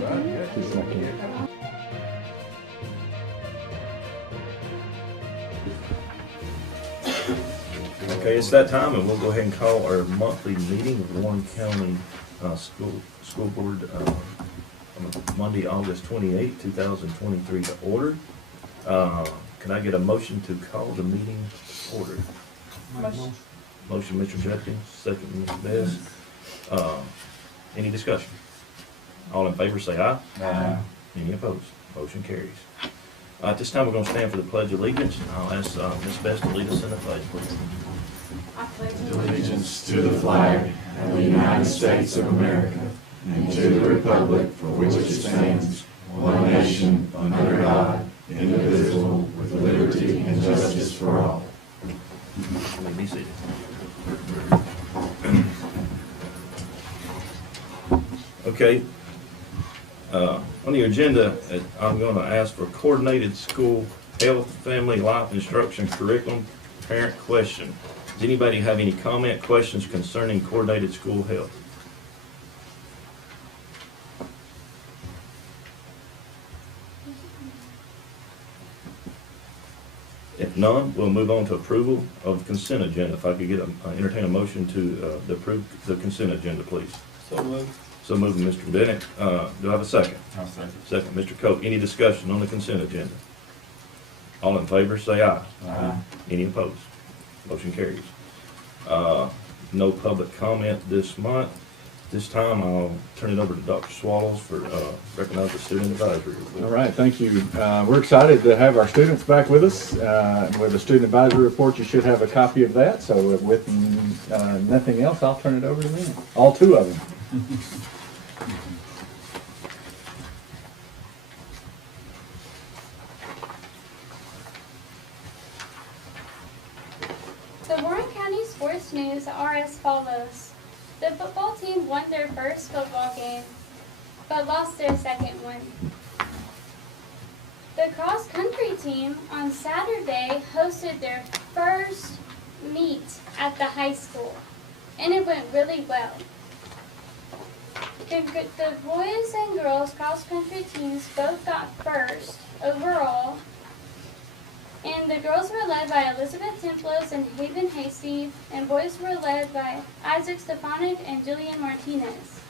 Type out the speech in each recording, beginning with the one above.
She snuck in. Okay, it's that time, and we'll go ahead and call our monthly meeting of the Warren County School Board on Monday, August 28, 2023 to order. Can I get a motion to call the meeting to order? Motion, Mr. Judkins, second, Ms. Best. Any discussion? All in favor say aye. Aye. Any opposed? Motion carries. At this time, we're going to stand for the Pledge of Allegiance. I'll ask Ms. Best to lead us in the pledge, please. I pledge allegiance to the flag of the United States of America and to the republic for which it stands, one nation, under God, indivisible, with liberty and justice for all. You may be seated. Okay. On the agenda, I'm going to ask for coordinated school health, family, life instruction, curriculum, parent question. Does anybody have any comment, questions concerning coordinated school health? If none, we'll move on to approval of the consent agenda. If I could get entertain a motion to approve the consent agenda, please. So moved. So moving, Mr. Bennett. Do I have a second? I'll second. Second, Mr. Coke. Any discussion on the consent agenda? All in favor, say aye. Aye. Any opposed? Motion carries. No public comment this month. This time, I'll turn it over to Dr. Swallows for recognize the student advisory report. All right, thank you. We're excited to have our students back with us. With the student advisory report, you should have a copy of that. So with nothing else, I'll turn it over to them. All two of them. The Warren County Sports News are as follows. The football team won their first football game, but lost their second one. The cross-country team on Saturday hosted their first meet at the high school, and it went really well. The boys and girls cross-country teams both got first overall, and the girls were led by Elizabeth Templos and Haven Hasty, and boys were led by Isaac Stefanik and Julian Martinez.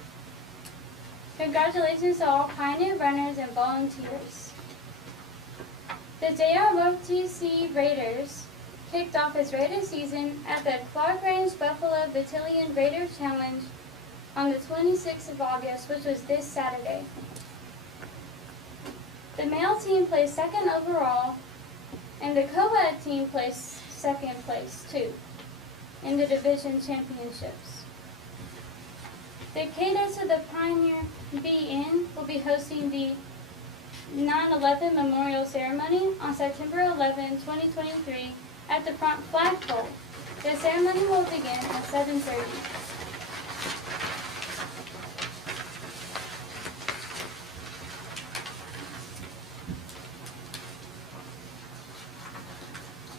Congratulations to all pioneer runners and volunteers. The JROTC Raiders kicked off its Raider season at the Clark Range Buffalo Battalion Raiders Challenge on the 26th of August, which was this Saturday. The male team placed second overall, and the co-ed team placed second place, too, in the division championships. The Cadets of the Pioneer BN will be hosting the 9/11 Memorial Ceremony on September 11, 2023 at the front flagpole. The ceremony will begin at 7:30.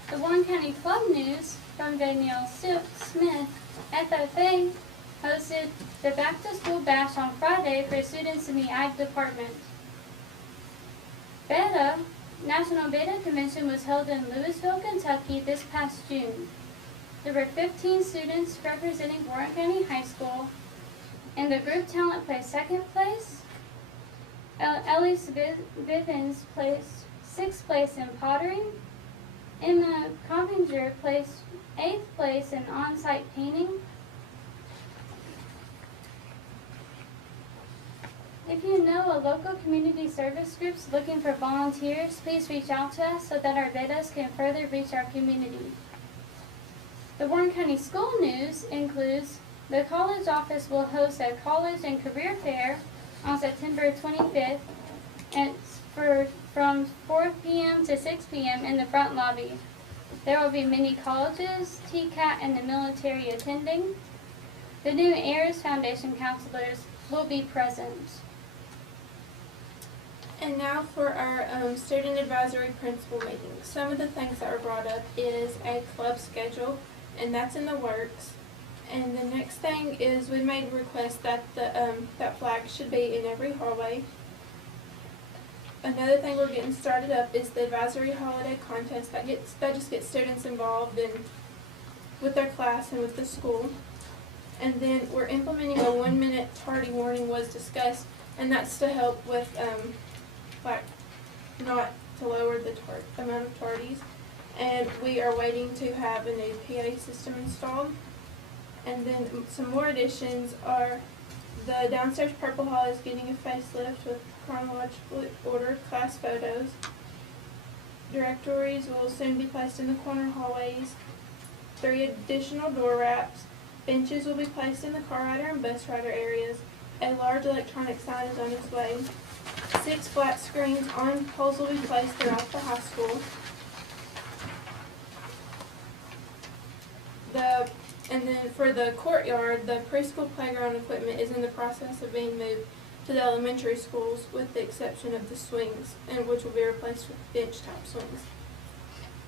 The Warren County Club News from Danielle Smith. FFA hosted the Back to School Bash on Friday for students in the Ag Department. BETA, National Beta Convention, was held in Louisville, Kentucky this past June. There were 15 students representing Warren County High School, and the group talent placed second place. Elise Bivens placed 6th place in pottery. Emma Coppinger placed 8th place in on-site painting. If you know a local community service groups looking for volunteers, please reach out to us so that our betas can further reach our community. The Warren County School News includes the college office will host a college and career fair on September 25th and from 4 p.m. to 6 p.m. in the front lobby. There will be many colleges, TCAT, and the military attending. The new AIRS Foundation counselors will be present. And now for our student advisory principal meeting. Some of the things that were brought up is a club schedule, and that's in the works. And the next thing is we made a request that the that flag should be in every hallway. another thing we're getting started up is the advisory holiday contest that just gets students involved in with their class and with the school. And then we're implementing a 1-minute tardy warning was discussed, and that's to help with like not to lower the amount of tardies. And we are waiting to have a new PA system installed. And then some more additions are the downstairs Purple Hall is getting a facelift with chronologically ordered class photos. Directories will soon be placed in the corner hallways. 3 additional door wraps. Benches will be placed in the car rider and bus rider areas. A large electronic sign is on its way. 6 flat screens on poles will be placed throughout the high school. And then for the courtyard, the preschool playground equipment is in the process of being moved to the elementary schools with the exception of the swings, and which will be replaced with bench-type swings.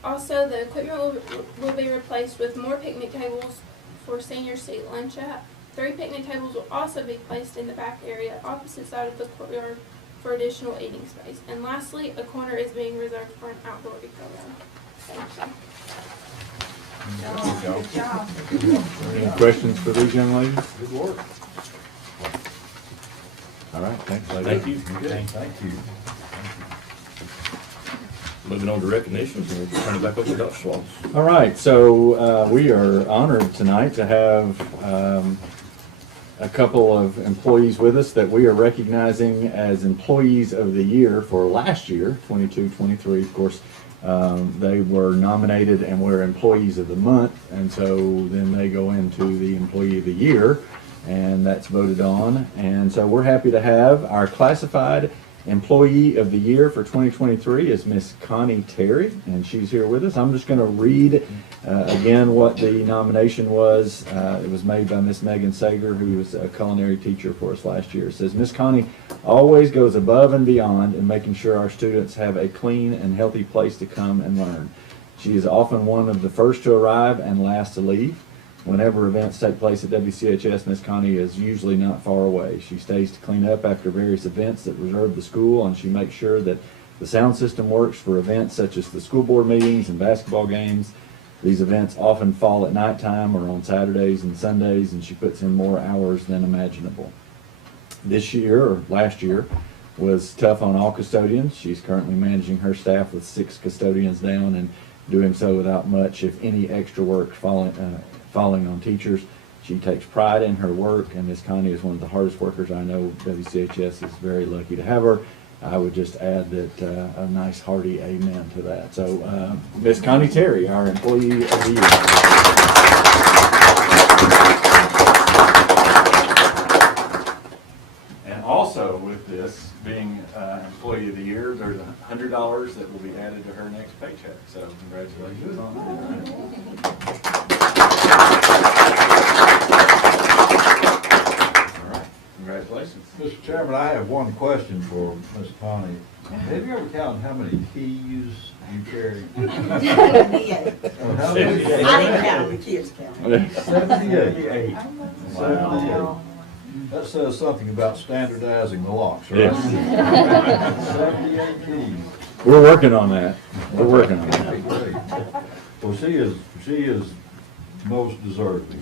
Also, the equipment will be replaced with more picnic tables for senior seat lunch at. 3 picnic tables will also be placed in the back area opposite side of the courtyard for additional eating space. And lastly, a corner is being reserved for an outdoor eco room. Thank you. Good job. Any questions for these young ladies? Good work. All right, thanks, ladies. Thank you. Good, thank you. Moving on to recognitions, and we'll turn it back over to Dr. Schwartz. All right, so we are honored tonight to have a couple of employees with us that we are recognizing as Employees of the Year for last year, 22-23. Of course, they were nominated and were Employees of the Month, and so then they go into the Employee of the Year, and that's voted on. And so we're happy to have our classified Employee of the Year for 2023 is Miss Connie Terry, and she's here with us. I'm just going to read again what the nomination was. It was made by Miss Megan Sager, who was a culinary teacher for us last year. It says, Miss Connie always goes above and beyond in making sure our students have a clean and healthy place to come and learn. She is often one of the first to arrive and last to leave. Whenever events take place at WCHS, Miss Connie is usually not far away. She stays to clean up after various events that reserve the school, and she makes sure that the sound system works for events such as the school board meetings and basketball games. These events often fall at nighttime or on Saturdays and Sundays, and she puts in more hours than imaginable. This year, or last year, was tough on all custodians. She's currently managing her staff with 6 custodians down and doing so without much, if any, extra work falling on teachers. She takes pride in her work, and Miss Connie is one of the hardest workers I know. WCHS is very lucky to have her. I would just add that a nice hearty amen to that. So Miss Connie Terry, our Employee of the Year. And also with this being Employee of the Year, there's $100 that will be added to her next paycheck. So congratulations on that. Congratulations. Mr. Chairman, I have one question for Ms. Connie. Have you ever counted how many keys you carry? 78. How many? I didn't count, the kids counted. 78. Wow. That says something about standardizing the locks, right? Yes. 78 keys. We're working on that. We're working on that. That'd be great. Well, she is most deserving.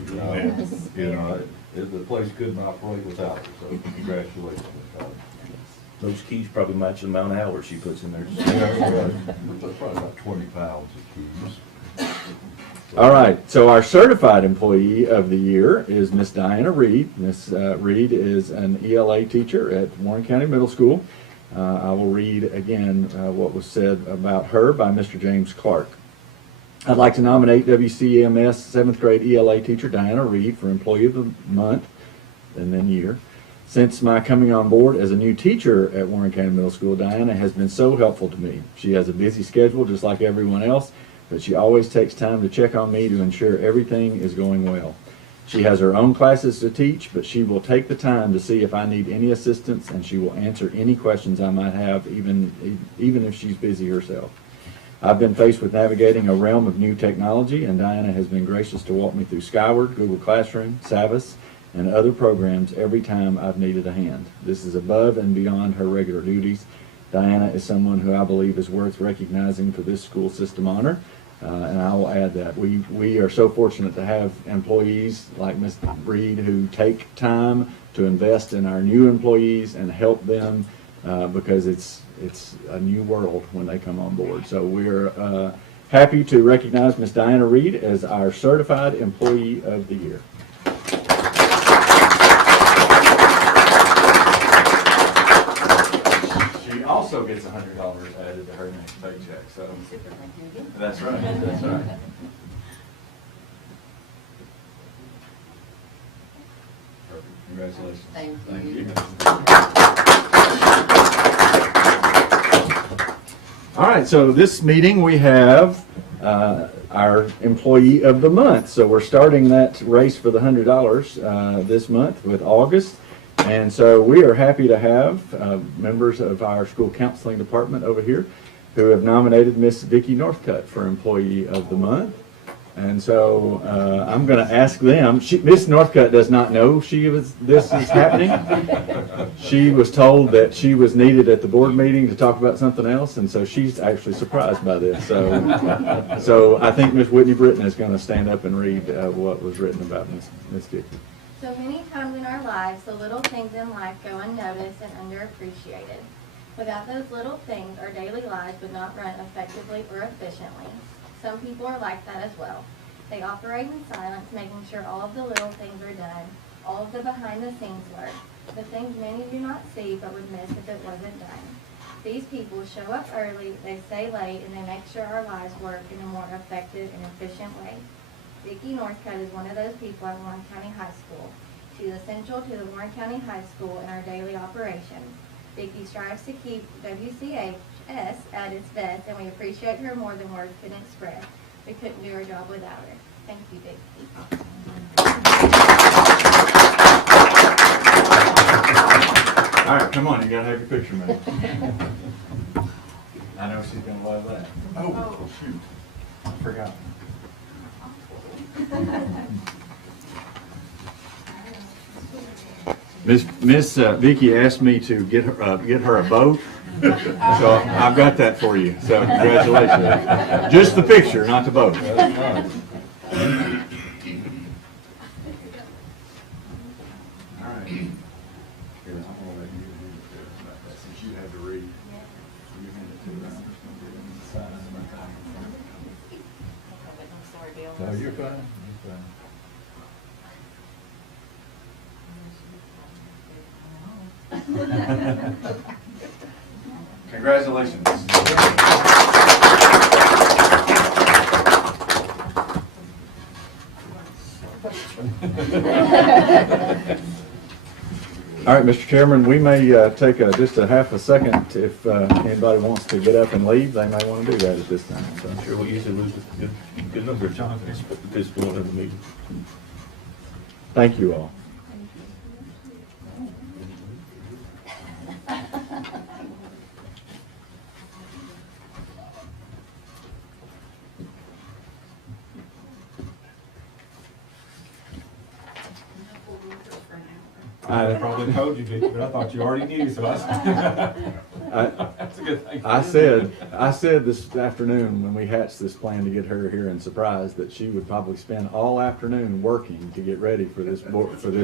You know, the place couldn't operate without her, so congratulations, Ms. Connie. Those keys probably match the amount of hours she puts in there. That's probably about 20 pounds of keys. All right, so our certified employee of the year is Miss Diana Reed. Miss Reed is an ELA teacher at Warren County Middle School. I will read again what was said about her by Mr. James Clark. I'd like to nominate WCMS 7th grade ELA teacher Diana Reed for Employee of the Month and then Year. Since my coming on board as a new teacher at Warren County Middle School, Diana has been so helpful to me. She has a busy schedule just like everyone else, but she always takes time to check on me to ensure everything is going well. She has her own classes to teach, but she will take the time to see if I need any assistance, and she will answer any questions I might have, even if she's busy herself. I've been faced with navigating a realm of new technology, and Diana has been gracious to walk me through Skyward, Google Classroom, Savvis, and other programs every time I've needed a hand. This is above and beyond her regular duties. Diana is someone who I believe is worth recognizing for this school system honor. And I will add that we are so fortunate to have employees like Ms. Reed who take time to invest in our new employees and help them because it's a new world when they come on board. So we're happy to recognize Ms. Diana Reed as our Certified Employee of the Year. She also gets $100 added to her next paycheck, so. That's right, that's right. Perfect. Congratulations. Thank you. All right, so this meeting we have our Employee of the Month. So we're starting that race for the $100 this month with August. And so we are happy to have members of our school counseling department over here who have nominated Miss Vicki Northcutt for Employee of the Month. And so I'm going to ask them. Miss Northcutt does not know this is happening. She was told that she was needed at the board meeting to talk about something else, and so she's actually surprised by this. So I think Miss Whitney Britton is going to stand up and read what was written about Miss Vicki. So many times in our lives, the little things in life go unnoticed and underappreciated. Without those little things, our daily lives would not run effectively or efficiently. Some people are like that as well. They operate in silence, making sure all of the little things are done, all of the behind-the-scenes work, the things many do not see but would miss if it wasn't done. These people show up early, they stay late, and they make sure our lives work in a more effective and efficient way. Vicki Northcutt is one of those people at Warren County High School. She's essential to the Warren County High School in our daily operation. Vicki strives to keep WCHS at its best, and we appreciate her more than words can express. We couldn't do our job without her. Thank you, Vicki. All right, come on, you gotta have your picture made. I know she's gonna love that. Oh, shoot, I forgot. Miss Vicki asked me to get her a boat, so I've got that for you. So congratulations. Just the picture, not the boat. No, you're fine. Congratulations. All right, Mr. Chairman, we may take just a half a second if anybody wants to get up and leave. They may want to do that at this time. So. Sure, we usually lose a good number of participants in the meeting. Thank you all. I probably told you, Vicki, but I thought you already knew, so that's a good thing. I said this afternoon when we hatched this plan to get her here and surprised that she would probably spend all afternoon working to get ready for this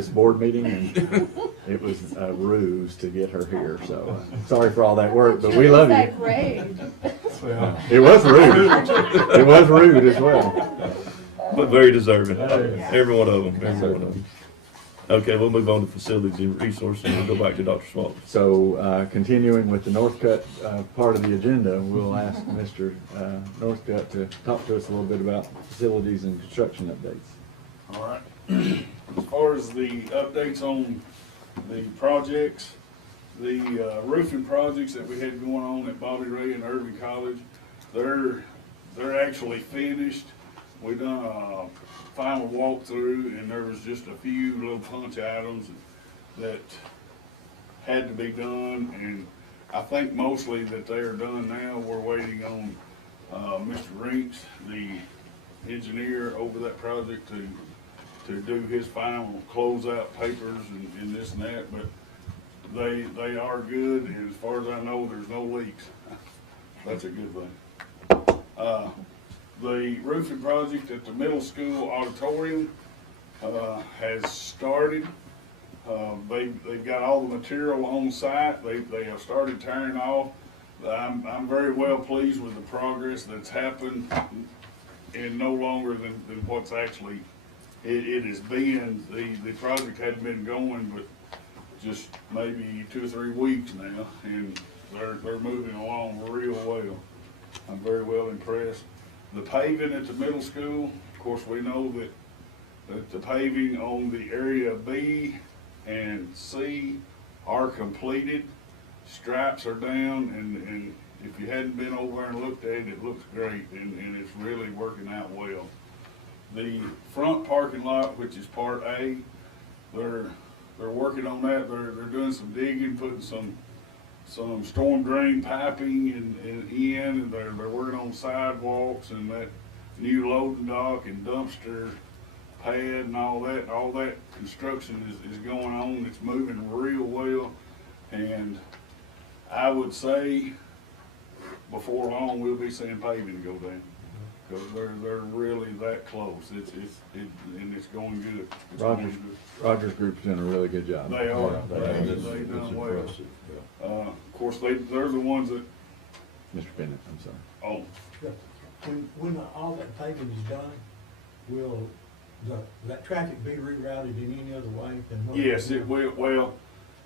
board meeting, and it was a ruse to get her here. So sorry for all that work, but we love you. Well, It was rude. It was rude as well. But very deserving. Every one of them. Every one of them. Okay, we'll move on to facilities and resources, and we'll go back to Dr. Swallow. So continuing with the Northcutt part of the agenda, we'll ask Mr. Northcutt to talk to us a little bit about facilities and construction updates. All right. As far as the updates on the projects, the roofing projects that we had going on at Bobby Ray and Irving College, they're actually finished. We done a final walkthrough, and there was just a few little punch items that had to be done, and I think mostly that they are done now. We're waiting on Mr. Rinks, the engineer over that project, to do his final closeout papers and this and that. But they are good. As far as I know, there's no leaks. That's a good thing. The roofing project at the middle school auditorium, has started. They've got all the material on site. They have started tearing off. I'm very well pleased with the progress that's happened in no longer than what's actually, it has been. The project hadn't been going but just maybe 2 or 3 weeks now, and they're moving along real well. I'm very well impressed. The paving at the middle school, of course, we know that the paving on the area B and C are completed. Stripes are down, and if you hadn't been over there and looked at it, it looks great, and it's really working out well. The front parking lot, which is part A, they're working on that. They're doing some digging, putting some storm drain piping and they're working on sidewalks and that new loading dock and dumpster pad and all that. All that construction is going on. It's moving real well, and I would say before long we'll be seeing paving go down, because they're really that close. And it's going good. It's going good. Rogers Group's doing a really good job. They are. Yeah, They've done well. impressive, yeah. Of course, they're the ones that, Mr. Bennett, I'm sorry. oh, When all that paving is done, will that traffic be rerouted in any other way than what? yes, it will. Well,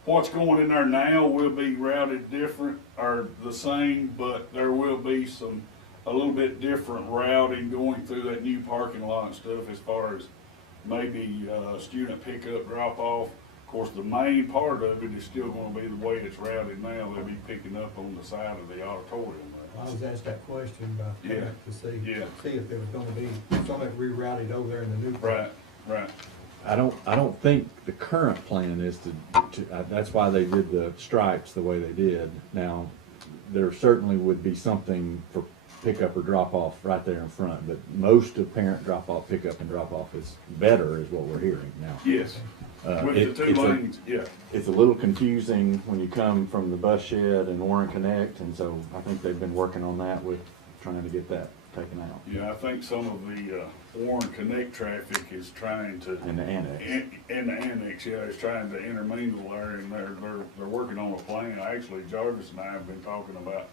what's going in there now will be routed different or the same, but there will be a little bit different routing going through that new parking lot and stuff, as far as maybe student pickup, drop off. Of course, the main part of it is still going to be the way it's routed now. They'll be picking up on the side of the auditorium. I was asked that question about Yeah. that to see Yeah. if there was gonna be some of it rerouted over there in the new. Right. I don't think the current plan is that's why they did the stripes the way they did. Now, there certainly would be something for pickup or drop off right there in front, but most of parent drop off, pickup and drop off is better, is what we're hearing now. Yes. With the 2 lanes, yeah. It's a little confusing when you come from the bus shed and Warren Connect, and so I think they've been working on that with trying to get that taken out. Yeah, I think some of the Warren Connect traffic is trying to. And the annex. In the annex, yeah, is trying to intermingle there, and they're working on a plan. Actually, Jarvis and I have been talking about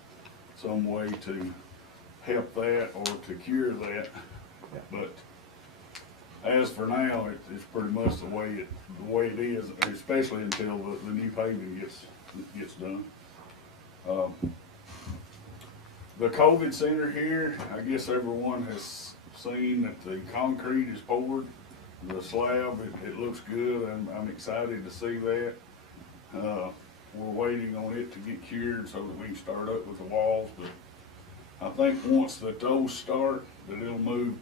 some way to help that or to cure that. Yeah. But as for now, it's pretty much the way it is, especially until the new paving gets done. The COVID center here, I guess everyone has seen that the concrete is poured, the slab, it looks good. I'm excited to see that. We're waiting on it to get cured so that we can start up with the walls, but I think once that those start, that it'll move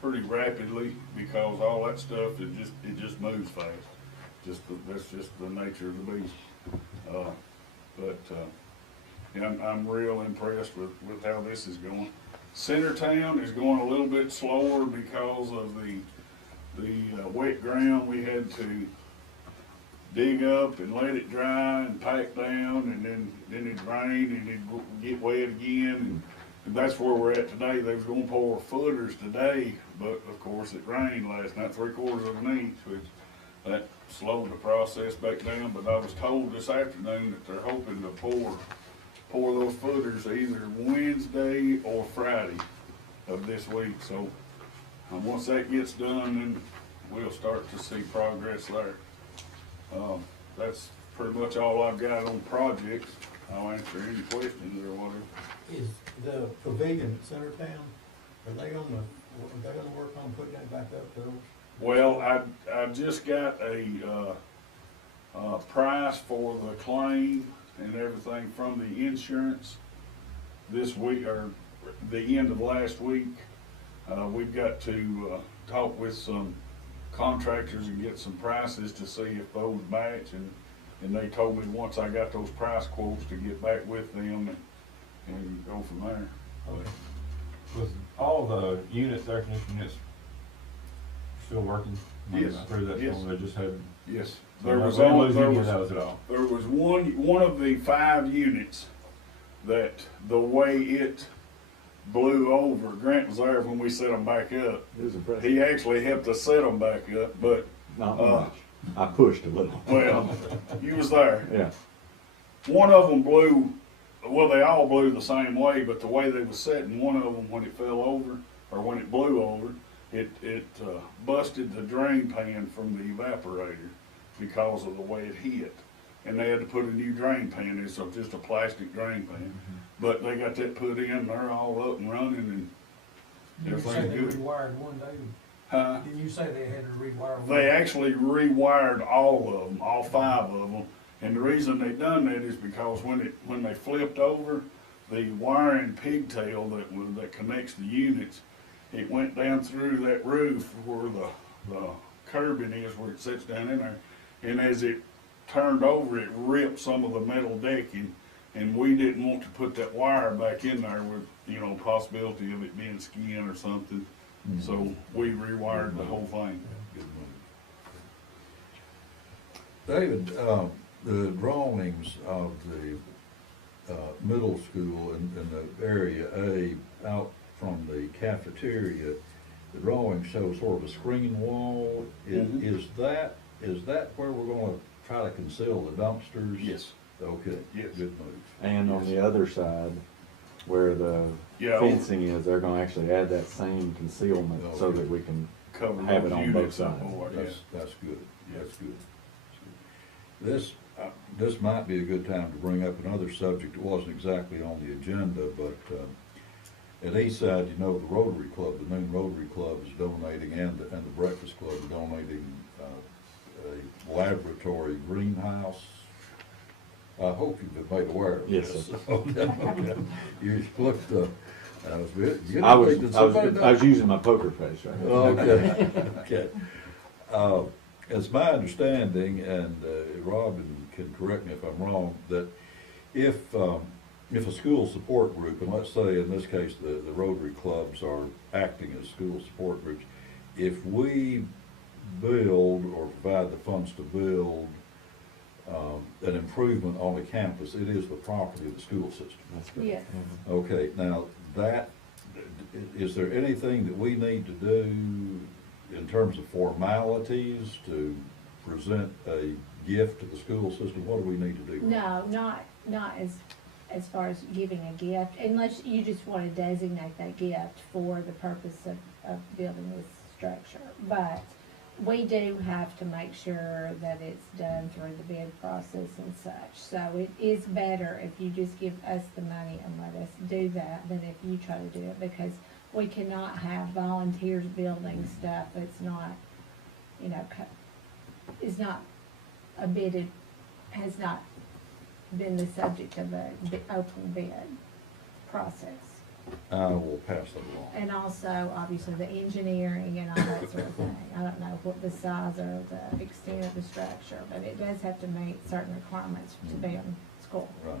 pretty rapidly, because all that stuff, it just moves fast. That's just the nature of the beast. Yeah, I'm real impressed with how this is going. Centertown is going a little bit slower because of the wet ground. We had to dig up and let it dry and pack down, and then it rained and it get wet again, and that's where we're at today. They was gonna pour footers today, but of course it rained last night, 3/4 of an inch, which that slowed the process back down. But I was told this afternoon that they're hoping to pour those footers either Wednesday or Friday of this week. So once that gets done, then we'll start to see progress there. That's pretty much all I've got on projects. I'll answer any questions or whatever. Is the pavilion at Centertown, are they gonna work on putting that back up to us? Well, I just got a price for the claim and everything from the insurance this week, or the end of last week. We've got to talk with some contractors and get some prices to see if those match, and they told me once I got those price quotes to get back with them and go from there. Okay. Was all the units, air conditioning units, still working? Yes, Through that, yes. they just had, Yes, There was We didn't only, lose any of those at all. there was one of the 5 units that the way it blew over, Grant was there when we set them back up. It was impressive. He actually helped us set them back up, but, Not much. I pushed a little. well, you was there. Yeah. One of them blew, well, they all blew the same way, but the way they was setting, one of them, when it fell over, or when it blew over, it busted the drain pan from the evaporator because of the way it hit. And they had to put a new drain pan in, so just a plastic drain pan. But they got that put in, they're all up and running, and Did you say everything's they good. rewired one day? Huh? Didn't you say they had to rewire one? They actually rewired all of them, all 5 of them. And the reason they done that is because when they flipped over, the wiring pigtail that connects the units, it went down through that roof where the curbing is, where it sits down in there. And as it turned over, it ripped some of the metal decking. And we didn't want to put that wire back in there with, you know, possibility of it being skin or something. So we rewired the whole thing. Good move. David, the drawings of the middle school in the area A out from the cafeteria, the drawing shows sort of a screen wall. Mhm. Is that where we're gonna try to conceal the dumpsters? Yes. Okay. Yes. Good move. And on the other side, where the Yeah. fencing is, they're gonna actually add that same concealment so Okay. that we can, Cover Have it those on both units up sides. more, yeah. That's good, that's good. This might be a good time to bring up another subject that wasn't exactly on the agenda, but at Eastside, you know, the Rotary Club, the Noon Rotary Club is donating, and the Breakfast Club is donating a laboratory greenhouse. I hope you've been made aware of Yes, this. sir. Okay. You looked, I was good. I was using my poker face right now. Okay, okay. It's my understanding, and Robin can correct me if I'm wrong, that if a school support group, and let's say in this case the Rotary clubs are acting as school support groups, if we build or provide the funds to build an improvement on the campus, it is the property of the school system. That's good. Yes. Okay, now is there anything that we need to do in terms of formalities to present a gift to the school system? What do we need to do? No, not as far as giving a gift, unless you just want to designate that gift for the purpose of building this structure. But we do have to make sure that it's done through the bid process and such. So it is better if you just give us the money and let us do that than if you try to do it, because we cannot have volunteers building stuff that's not, you know, is not a bidded, has not been the subject of a open bid process. I will pass that along. And also, obviously, the engineering and all that sort of thing. I don't know what the size or the extent of the structure, but it does have to meet certain requirements to be in school. Right,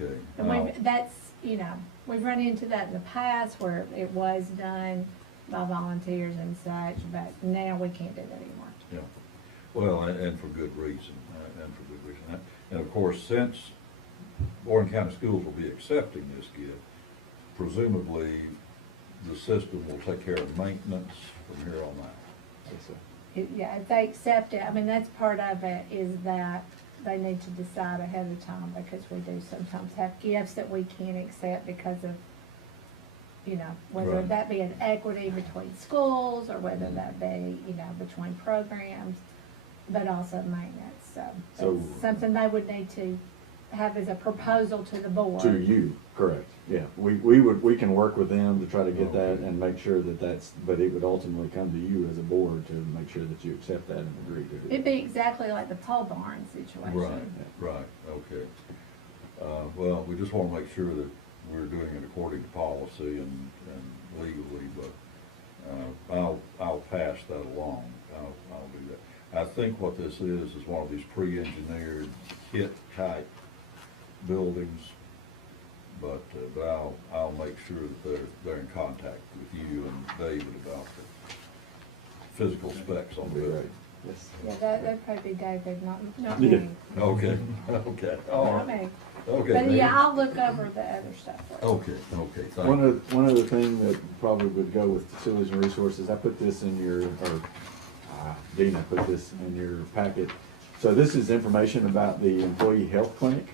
okay. And Now, you know, we've run into that in the past where it was done by volunteers and such, but now we can't do that anymore. yeah, well, and for good reason, And of course, since Warren County Schools will be accepting this gift, presumably the system will take care of maintenance from here on out. Yes, sir. Yeah, if they accept it, I mean, that's part of it, is that they need to decide ahead of time, because we do sometimes have gifts that we can't accept because of, you know, whether Right. that be an equity between schools, or whether that be, you know, between programs, but also maintenance, so. So- It's something they would need to have as a proposal to the board. To you, correct, yeah. We can work with them to try to get that and make sure that but it would ultimately come to you as a board to make sure that you accept that and agree to it. It'd be exactly like the pole barn situation. Right, okay. Well, we just want to make sure that we're doing it according to policy and legally, but I'll pass that along. I'll do that. I think what this is one of these pre-engineered kit type buildings, but I'll make sure that they're in contact with you and David about the physical specs on the building. Yes. Yeah, that'd probably be David, not Yeah. me. Okay, okay, all Not right, me. okay. But maybe- yeah, I'll look over the other stuff for you. Okay, thank One you. one other thing that probably would go with facilities and resources, I put this in your, Dina put this in your packet. So this is information about the employee health clinic.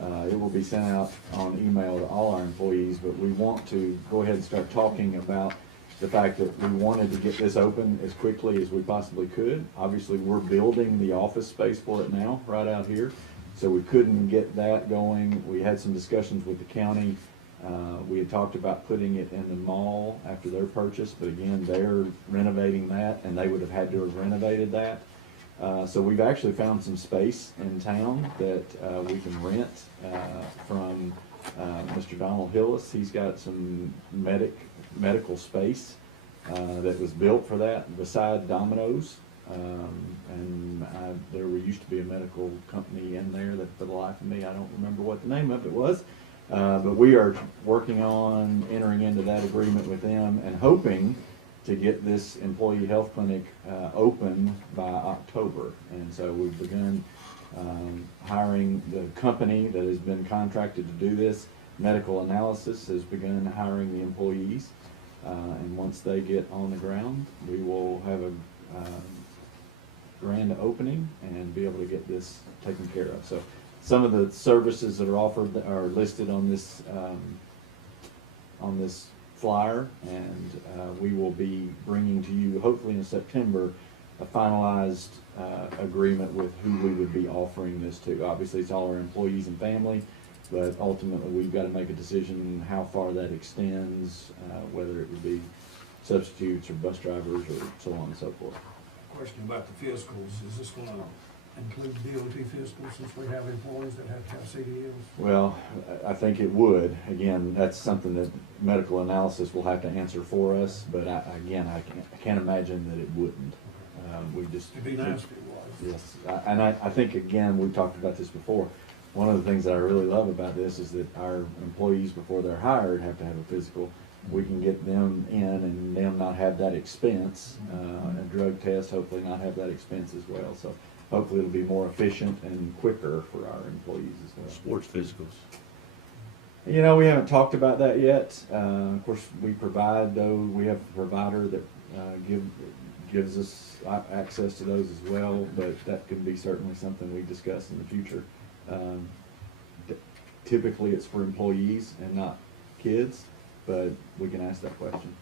It will be sent out on email to all our employees, but we want to go ahead and start talking about the fact that we wanted to get this open as quickly as we possibly could. Obviously, we're building the office space for it now, right out here. So we couldn't get that going. We had some discussions with the county. We had talked about putting it in the mall after their purchase, but again, they're renovating that and they would have had to have renovated that. So we've actually found some space in town that we can rent from Mr. Donald Hillis. He's got some medical space that was built for that beside Domino's. There used to be a medical company in there that, for the life of me, I don't remember what the name of it was. But we are working on entering into that agreement with them and hoping to get this employee health clinic open by October. And so we've begun hiring the company that has been contracted to do this. Medical Analysis has begun hiring the employees. And once they get on the ground, we will have a grand opening and be able to get this taken care of. So some of the services that are offered are listed on this flyer, and we will be bringing to you, hopefully in September, a finalized agreement with who we would be offering this to. Obviously, it's all our employees and family, but ultimately we've got to make a decision how far that extends, whether it would be substitutes or bus drivers or so on and so forth. Question about the fiscals, is this gonna include DOT fiscals since we have employees that have to have CDLs? Well, I think it would. Again, that's something that Medical Analysis will have to answer for us, but I can't imagine that it wouldn't. We just. It'd be nice if it was. Yes, I think, again, we've talked about this before. One of the things that I really love about this is that our employees, before they're hired, have to have a physical. We can get them in and them not have that expense, a drug test, hopefully not have that expense as well. So hopefully it'll be more efficient and quicker for our employees as well. Sports physicals. You know, we haven't talked about that yet. Of course, we provide those. We have a provider that gives us access to those as well, but that could be certainly something we discuss in the future. Typically, it's for employees and not kids, but we can ask that question.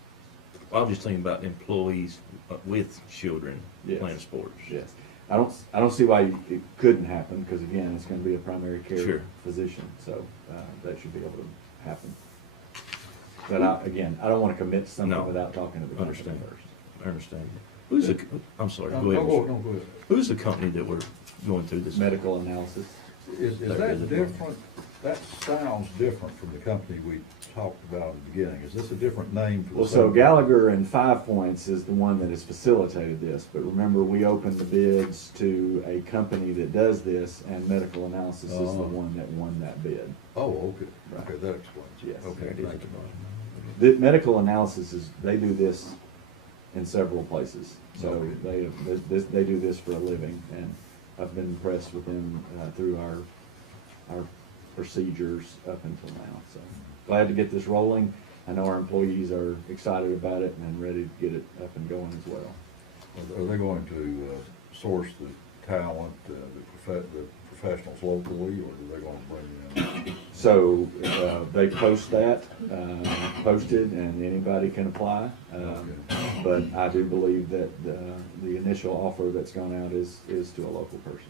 Well, I'm just thinking about employees with children Yes. playing sports. Yes, I don't see why it couldn't happen, because again, it's going to be a primary care Sure. physician, so that should be able to happen. But I don't want to commit to something No. without talking to the company Understand. first. I understand. I'm sorry, go No, ahead. go Mr. ahead. Who's the company that we're going through this? Medical Analysis. Is That that is a- different, that sounds different from the company we talked about at the beginning. Is this a different name for the Well, so same- Gallagher and 5 Points is the one that has facilitated this, but remember, we opened the bids to a company that does this, and Medical Analysis is the Oh. one that won that bid. Oh, okay, Right. okay, that explains it. Yes. Okay, There it is thank at you. the bottom. The Medical Analysis they do this in several places, so Okay. they do this for a living, and I've been impressed with them through our procedures up until now, so glad to get this rolling. I know our employees are excited about it and ready to get it up and going as well. Are they going to source the talent, the professionals locally, or are they going to bring them in? So they post that, posted, and anybody can apply. But I do believe that the initial offer that's gone out is to a local person.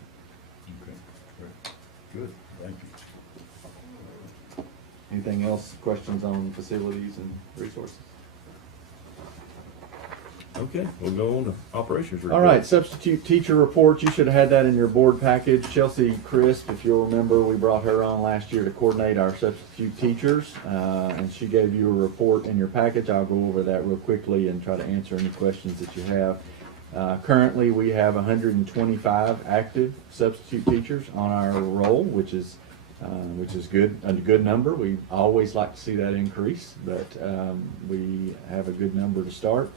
Okay, great. Good, thank you. Anything else, questions on facilities and resources? Okay, we'll go on to operations report. All right, substitute teacher report, you should have had that in your board package. Chelsea Crisp, if you'll remember, we brought her on last year to coordinate our substitute teachers, and she gave you a report in your package. I'll go over that real quickly and try to answer any questions that you have. Currently, we have 125 active substitute teachers on our roll, which is good, a good number. We always like to see that increase, but we have a good number to start.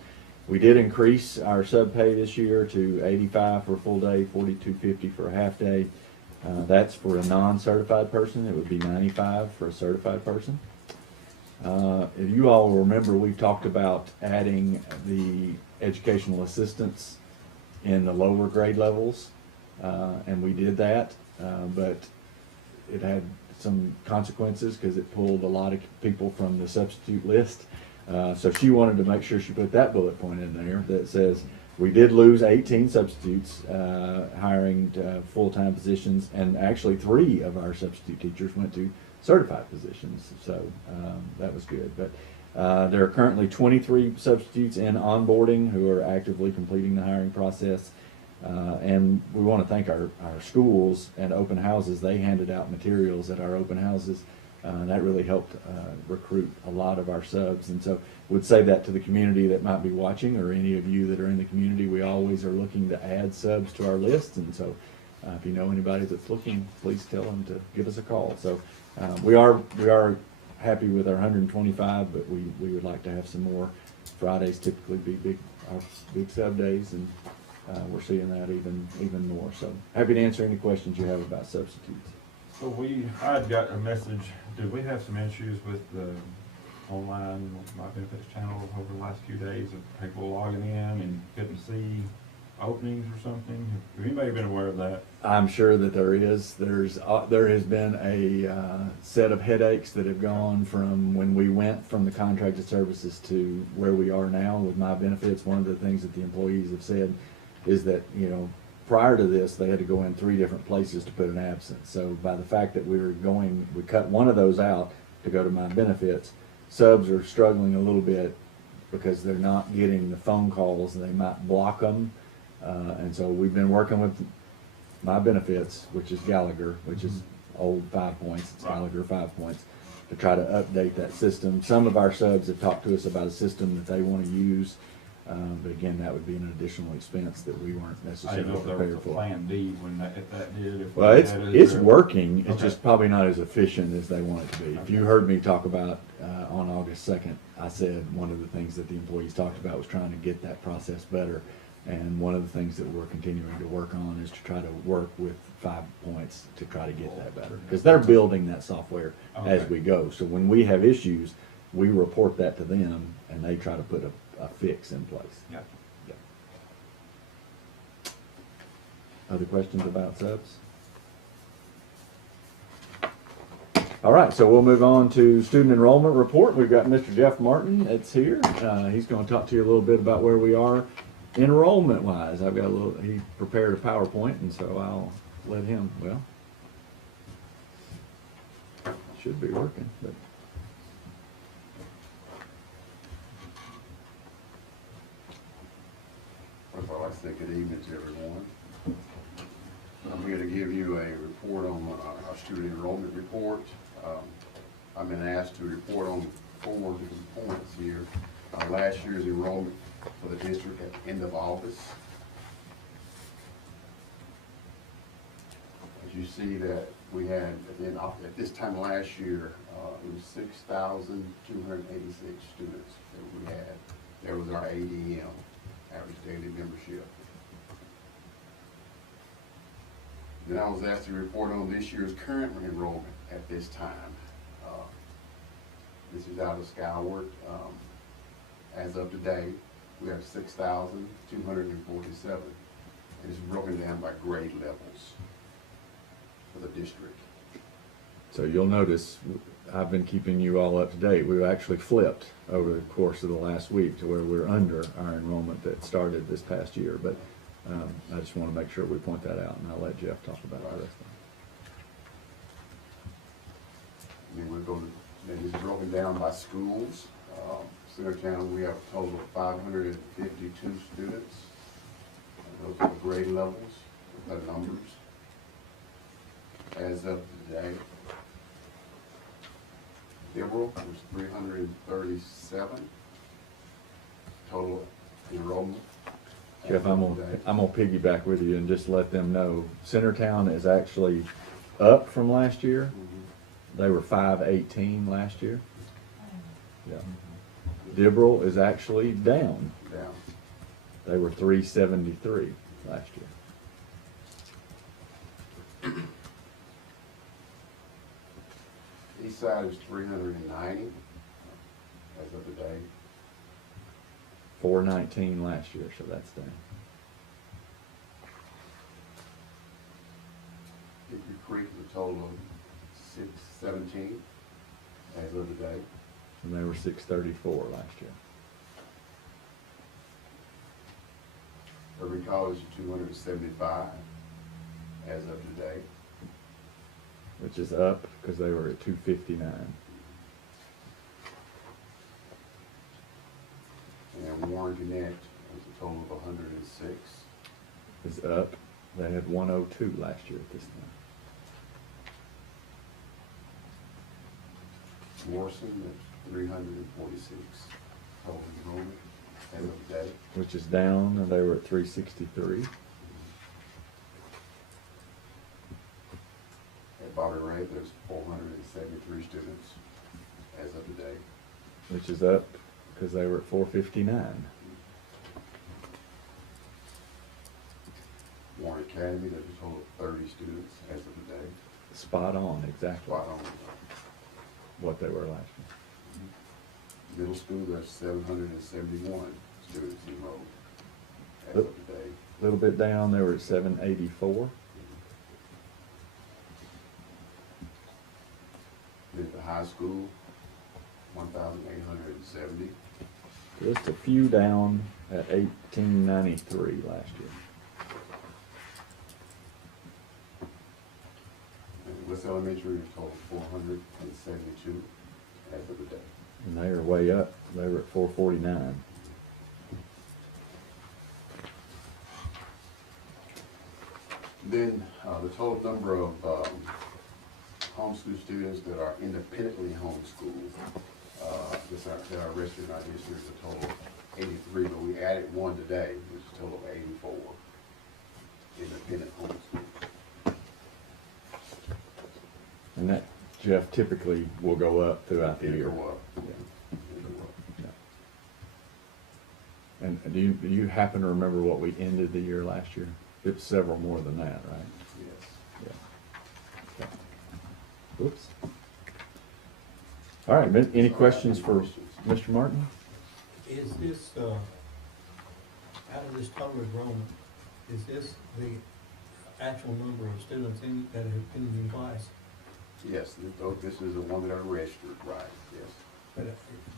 We did increase our sub pay this year to 85 for a full day, 42.50 for a half day. That's for a non-certified person. It would be 95 for a certified person. If you all remember, we talked about adding the educational assistants in the lower grade levels, and we did that, but it had some consequences because it pulled a lot of people from the substitute list. So she wanted to make sure she put that bullet point in there that says we did lose 18 substitutes, hiring full-time positions, and actually 3 of our substitute teachers went to certified positions. So that was good. But there are currently 23 substitutes in onboarding who are actively completing the hiring process. And we want to thank our schools and open houses. They handed out materials at our open houses. That really helped recruit a lot of our subs. And so would say that to the community that might be watching, or any of you that are in the community. We always are looking to add subs to our list. And so if you know anybody that's looking, please tell them to give us a call. So we are happy with our 125, but we would like to have some more. Fridays typically be our big sub days, and we're seeing that even more. So happy to answer any questions you have about substitutes. So I had got a message, did we have some issues with the online My Benefits channel over the last few days of people logging in and couldn't see openings or something? Have anybody been aware of that? I'm sure that there is. There has been a set of headaches that have gone from when we went from the contracted services to where we are now with My Benefits. One of the things that the employees have said is that, prior to this, they had to go in 3 different places to put an absence. So by the fact that we cut one of those out to go to My Benefits, subs are struggling a little bit because they're not getting the phone calls, and they might block them. And so we've been working with My Benefits, which is Gallagher, which is old 5 Points, it's Gallagher 5 Points, to try to update that system. Some of our subs have talked to us about a system that they want to use. But again, that would be an additional expense that we weren't I necessarily didn't know if there prepared was a for. plan D if that did. Well, it's working. It's Okay. just probably not as efficient as they want it to be. If you heard me talk about on August 2nd, I said one of the things that the employees talked about was trying to get that process better. And one of the things that we're continuing to work on is to try to work with 5 Points to try to get that better. Because they're building that software as Okay. we go. So when we have issues, we report that to them, and they try to put a fix in place. Yeah. Yeah. Other questions about subs? All right, so we'll move on to student enrollment report. We've got Mr. Jeff Martin that's here. He's going to talk to you a little bit about where we are enrollment wise. He prepared a PowerPoint, and so I'll let him, it should be working, but. First of all, I'd like to say good evening to everyone. I'm here to give you a report on our student enrollment report. I've been asked to report on 4 different points here. Last year's enrollment for the district at the end of August. As you see that we had, at this time last year, it was 6,286 students that we had. There was our ADM, average daily membership. Then I was asked to report on this year's current enrollment at this time. This is out of Skyward. As of today, we have 6,247. And it's broken down by grade levels for the district. So you'll notice I've been keeping you all up to date. We've actually flipped over the course of the last week to where we're under our enrollment that started this past year. But I just want to make sure we point that out, and I'll let Jeff talk about the rest of it. And then then it's broken down by schools. Centertown, we have a total of 552 students. Those are the grade levels, the numbers. As of today, Deverell was 337 total enrollment. Jeff, I'm gonna piggyback with you and just let them know Centertown is actually up from last year. They were 518 last year. Yeah. Deverell is actually down. They were 373 last year. East side is 390 as of today. 419 last year, so that's down. Hickory Creek is a total of 617 as of today. And they were 634 last year. Irving College is 275 as of today. Which is up because they were at 259. And Warren Connect is a total of 106. Is up. They had 102 last year at this time. Morrison is 346 total enrollment as of today. Which is down, and they were at 363. At Bobby Ray, there's 473 students as of today. Which is up because they were at 459. Warren Academy, there's a total of 30 students as of today. Spot on, exactly Spot on. what they were last Middle school, there's 771 students enrolled as of today. year. A little bit down, they were at 784. Then at the high school, 1,870. Just a few down at 1893 last year. And West Elementary, a total of 472 as of today. And they are way up. They were at 449. Then the total number of homeschool students that are independently homeschooled, that are registered in our district is a total of 83, but we added one today, which is a total of 84 independent homeschools. And that, Jeff, typically will go up throughout the It'll year. go up. Yeah. It'll go up. Yeah. And do you happen to remember what we ended the year last year? It was several more than that, right? Yes. Yeah. Okay. Oops. All right, any questions for Mr. Martin? Is this, out of this total enrollment, is this the actual number of students that have been in class? Yes, this is the one that are registered, right, yes.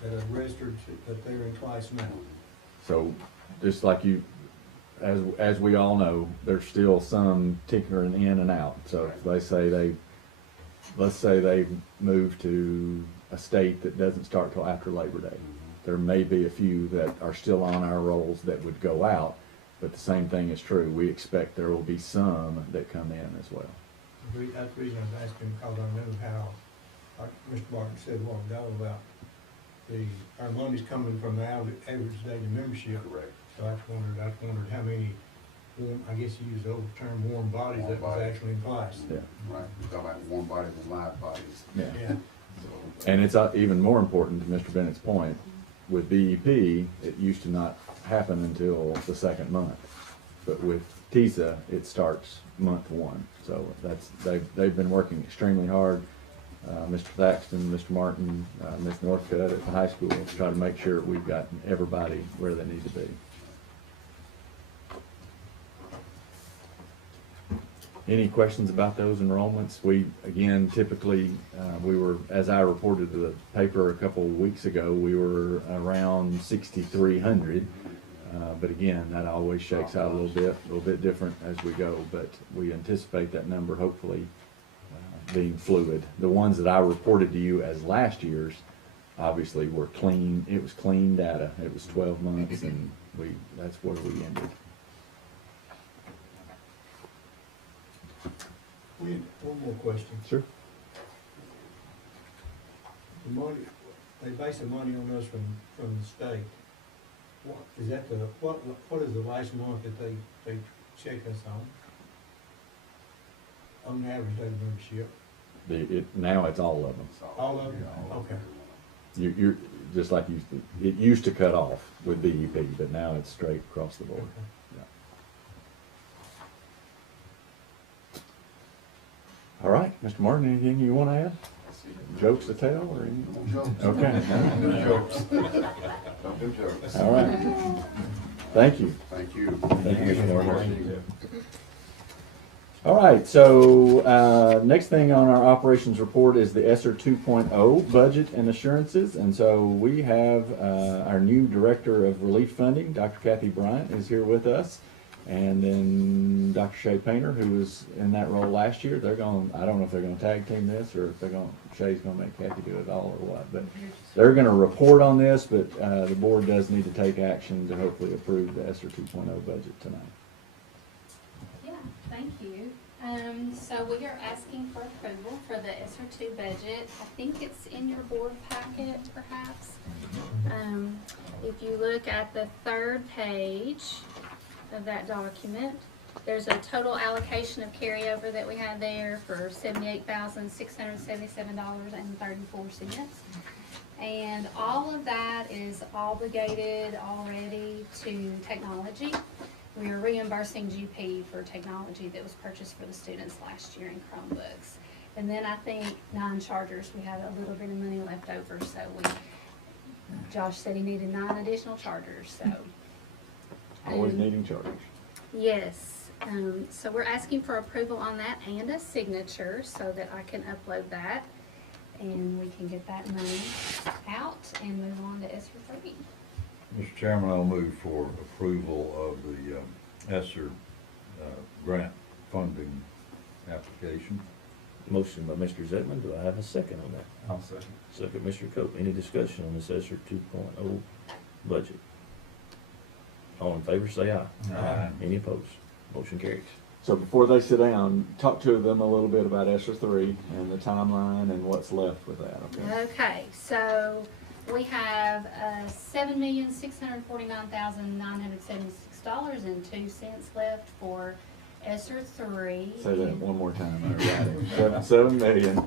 That are registered, that they're in class now? So, just like you, as we all know, there's still some tinkering in and out. So if they say let's say they move to a state that doesn't start till after Labor Day. There may be a few that are still on our rolls that would go out, but the same thing is true. We expect there will be some that come in as well. That's the reason I was asking, because I know how, like Mr. Martin said a while ago about our money's coming from the average daily membership. Correct. So I wondered how many, I guess you used the old term, warm bodies that was actually in class. Yeah. Right, we're talking about warm bodies and live bodies. Yeah. Yeah. And it's even more important to Mr. Bennett's point, with BEP, it used to not happen until the second month. But with TISA, it starts month one. So they've been working extremely hard. Mr. Thaxton, Mr. Martin, Ms. Northcutt at the high school to try to make sure we've got everybody where they need to be. Any questions about those enrollments? We, again, typically, as I reported to the paper a couple of weeks ago, we were around 6,300. But again, that always shakes out a little bit different as we go. But we anticipate that number hopefully being fluid. The ones that I reported to you as last year's, obviously were clean. It was clean data. It was 12 months, and that's where we ended. We had one more question. Sure. The money, they base the money on us from the state. What is that what is the last month that they check us on the average daily membership? Now it's all of them. All of them? Okay. You're just like it used to cut off with BUP, but now it's straight across the board. Yeah. All right, Mr. Martin, anything you want to add? Jokes to tell or anything? Okay. Don't do jokes. All right. Thank you. Thank you. Thank you, Mr. Martin. All right, so next thing on our operations report is the ESSER 2.0 budget and assurances. And so we have our new Director of Relief Funding, Dr. Kathy Bryant, is here with us. And then Dr. Shay Painter, who was in that role last year. They're going, I don't know if they're going to tag team this or if they're going, Shay's going to make Kathy do it all or what. But they're going to report on this, but the board does need to take action to hopefully approve the ESSER 2.0 budget tonight. Yeah, thank you. So we are asking for approval for the ESSER 2 budget. I think it's in your board packet, perhaps. If you look at the third page of that document, there's a total allocation of carryover that we had there for $78,677.34. And all of that is obligated already to technology. We are reimbursing GP for technology that was purchased for the students last year in Chromebooks. And then I think non-chargers, we had a little bit of money left over, so Josh said he needed 9 additional chargers, so. Always needing chargers. Yes, so we're asking for approval on that and a signature so that I can upload that and we can get that money out and move on to ESSER 3. Mr. Chairman, I'll move for approval of the ESSER grant funding application. Motion by Mr. Zetman. Do I have a second on that? I'll second. Second, Mr. Cope. Any discussion on this ESSER 2.0 budget? All in favor, say aye. Aye. Any opposed? Motion carries. So before they sit down, talk to them a little bit about ESSER 3 and the timeline and what's left with that, okay? Okay, so we have $7,649,976.02 left for ESSER 3. Say that one more time. I got it. 7 million.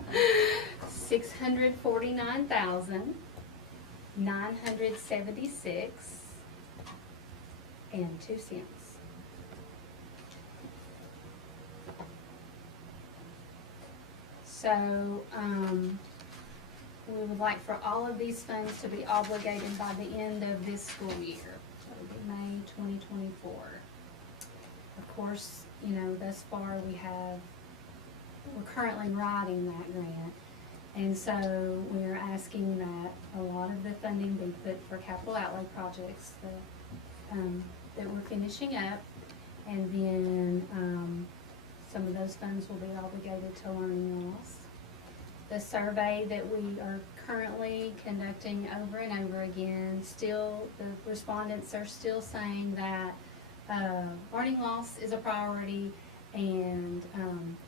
$649,976.02. So, we would like for all of these funds to be obligated by the end of this school year, so it'll be May 2024. Of course, you know, thus far we're currently writing that grant, and so we're asking that a lot of the funding be put for capital outlay projects that we're finishing up, and then some of those funds will be obligated to learning loss. The survey that we are currently conducting over and over again, still, the respondents are still saying that learning loss is a priority, and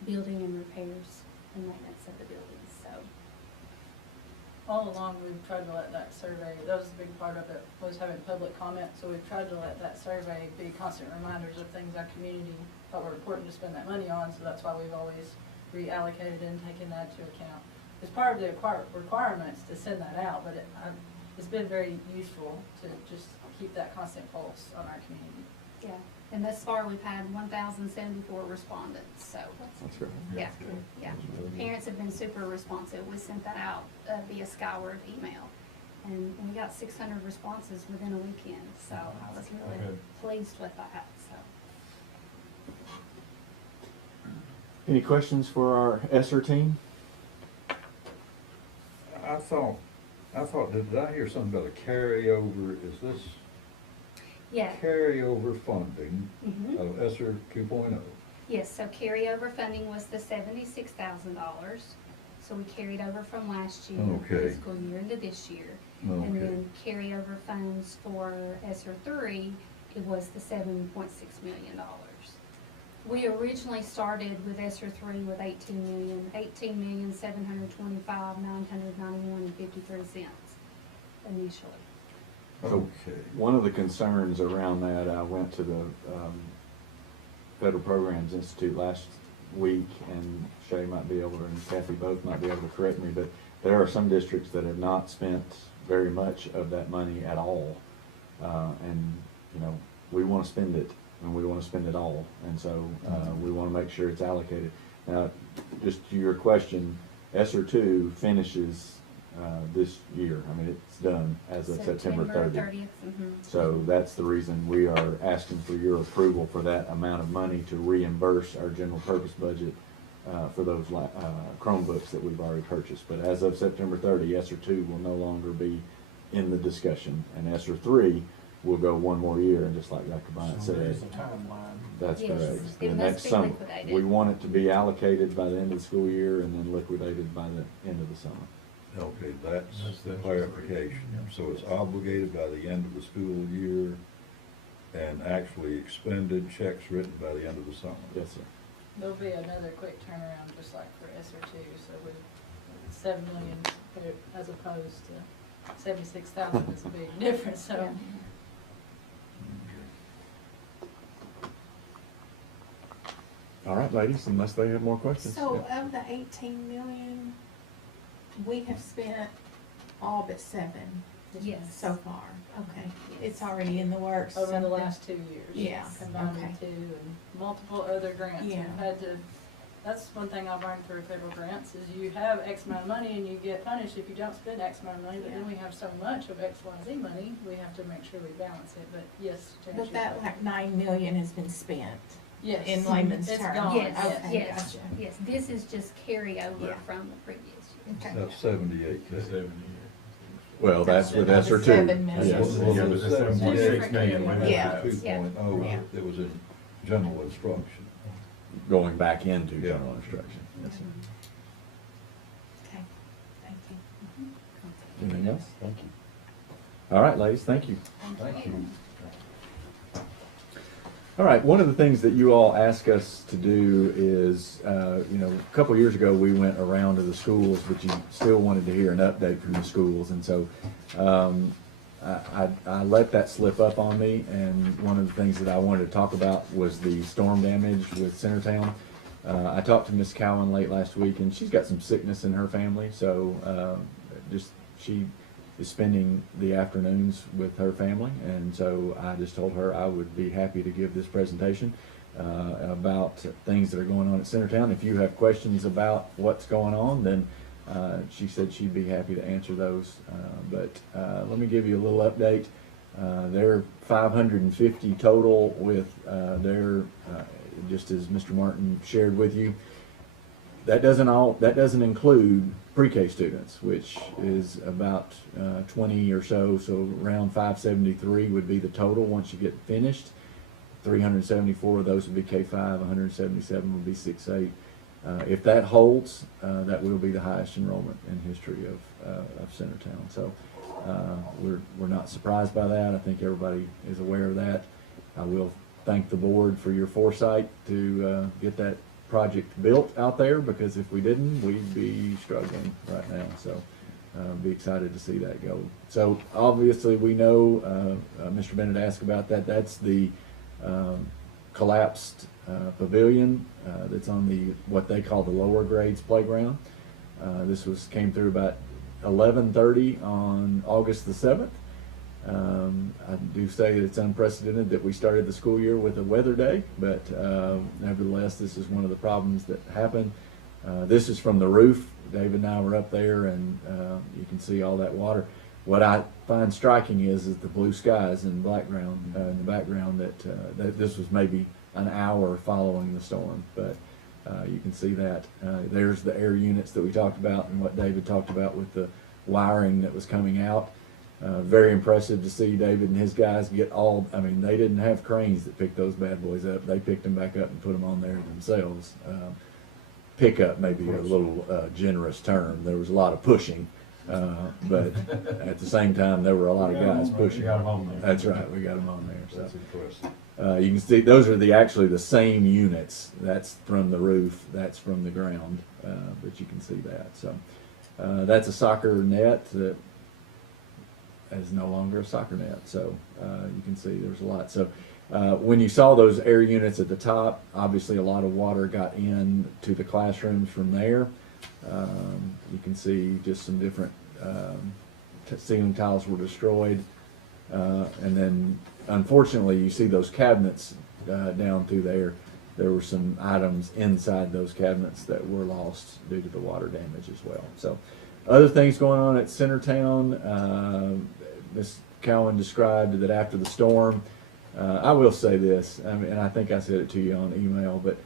building and repairs and maintenance of the buildings, so. All along, we've tried to let that survey, that was a big part of it, was having public comment, so we've tried to let that survey be constant reminders of things our community thought were important to spend that money on, so that's why we've always reallocated and taken that into account. It's part of the requirements to send that out, but it's been very useful to just keep that constant pulse on our community. Yeah, and thus far, we've had 1,074 respondents, so. That's great. Yeah, yeah. Parents have been super responsive. We sent that out via Skyward email, and we got 600 responses within a weekend, so I was really pleased with that, so. Any questions for our ESSER team? I thought, did I hear something about a carryover? Is this Yeah. carryover funding Mhm. of ESSER 2.0? Yes, so carryover funding was the $76,000. So we carried over from last year, Okay. fiscal year, into this year. And Okay. then carryover funds for ESSER 3, it was the $7.6 million. We originally started with ESSER 3 with $18,725,991.53 initially. Okay. One of the concerns around that, I went to the Federal Programs Institute last week, and Shay might be able to, and Kathy both might be able to correct me, but there are some districts that have not spent very much of that money at all. And, you know, we want to spend it, and we want to spend it all, and so we want to make sure it's allocated. Now, just to your question, ESSER 2 finishes this year. I mean, it's done as of September 30th. So that's the reason we are asking for your approval for that amount of money to reimburse our general purpose budget for those Chromebooks that we've already purchased. But as of September 30, ESSER 2 will no longer be in the discussion, and ESSER 3 will go one more year, and just like Dr. Bryant said, that's Yes, correct. it The must next be summer, liquidated. we want it to be allocated by the end of the school year and then liquidated by the end of the summer. Okay, that's the clarification. So it's obligated by the end of the school year and actually expended, checks written by the end of the summer. Yes, sir. There'll be another quick turnaround, just like for ESSER 2, so with 7 million as opposed to 76,000 is a big difference, so. All right, ladies, unless they have more questions. So of the 18 million, we have spent all but 7 Yes. so far. Okay, it's already in the works. Over the last 2 years. Yeah, Combined okay. the two and multiple other grants. Yeah. We've had to, that's one thing I've learned through federal grants, is you have X amount of money and you get punished if you don't spend X amount of money, but then we have so much of X, Y, Z money, we have to make sure we balance it, but yes. to answer But your that question. like 9 million has been spent. Yes. in layman's It's terms. gone, Yes, Okay, yes, gotcha. yes. This is just carryover Yeah. from the previous year. Okay. That's 78K. Well, that's with That's ESSER 2. 7 million. Yes. Well, Yeah, the but the 7.6 million, we have Yeah. 2.0, Yeah. it was in general instruction. Going back into Yeah. general instruction. Yes, sir. Okay, thank you. Anything else? Thank you. All right, ladies, thank you. Thank you. All right, one of the things that you all ask us to do is, you know, a couple years ago, we went around to the schools, but you still wanted to hear an update from the schools. And so I let that slip up on me, and one of the things that I wanted to talk about was the storm damage with Centertown. I talked to Miss Cowan late last week, and she's got some sickness in her family, so she is spending the afternoons with her family, and so I just told her I would be happy to give this presentation about things that are going on at Centertown. If you have questions about what's going on, then she said she'd be happy to answer those. But let me give you a little update. There are 550 total with their, just as Mr. Martin shared with you. That doesn't include pre-K students, which is about 20 or so. So around 573 would be the total once you get finished. 374 of those would be K-5, 177 would be 6-8. If that holds, that will be the highest enrollment in history of Centertown. So we're not surprised by that. I think everybody is aware of that. I will thank the board for your foresight to get that project built out there, because if we didn't, we'd be struggling right now. So be excited to see that go. So obviously we know, Mr. Bennett asked about that. That's the collapsed pavilion that's on the what they call the lower grades playground. This came through about 11:30 on August the 7th. I do say that it's unprecedented that we started the school year with a weather day, but nevertheless, this is one of the problems that happened. This is from the roof. David and I were up there, and you can see all that water. What I find striking is the blue skies in the background. That this was maybe an hour following the storm, but you can see that. There's the air units that we talked about, and what David talked about with the wiring that was coming out. Very impressive to see David and his guys get all, I mean, they didn't have cranes that picked those bad boys up. They picked them back up and put them on there themselves. Pick up may be a little generous term. There was a lot of pushing, but at the same time, there were a lot of guys pushing. We got 'em on there. That's right, we got them on there. So That's impressive. you can see those are actually the same units. That's from the roof, that's from the ground, but you can see that. So that's a soccer net that is no longer a soccer net. So you can see there's a lot. So When you saw those air units at the top, obviously a lot of water got into the classrooms from there. You can see just some different ceiling tiles were destroyed. And then unfortunately you see those cabinets down through there. There were some items inside those cabinets that were lost due to the water damage as well. So other things going on at Centertown, Ms. Cowan described that after the storm, I will say this, I mean, and I think I said it to you on email, but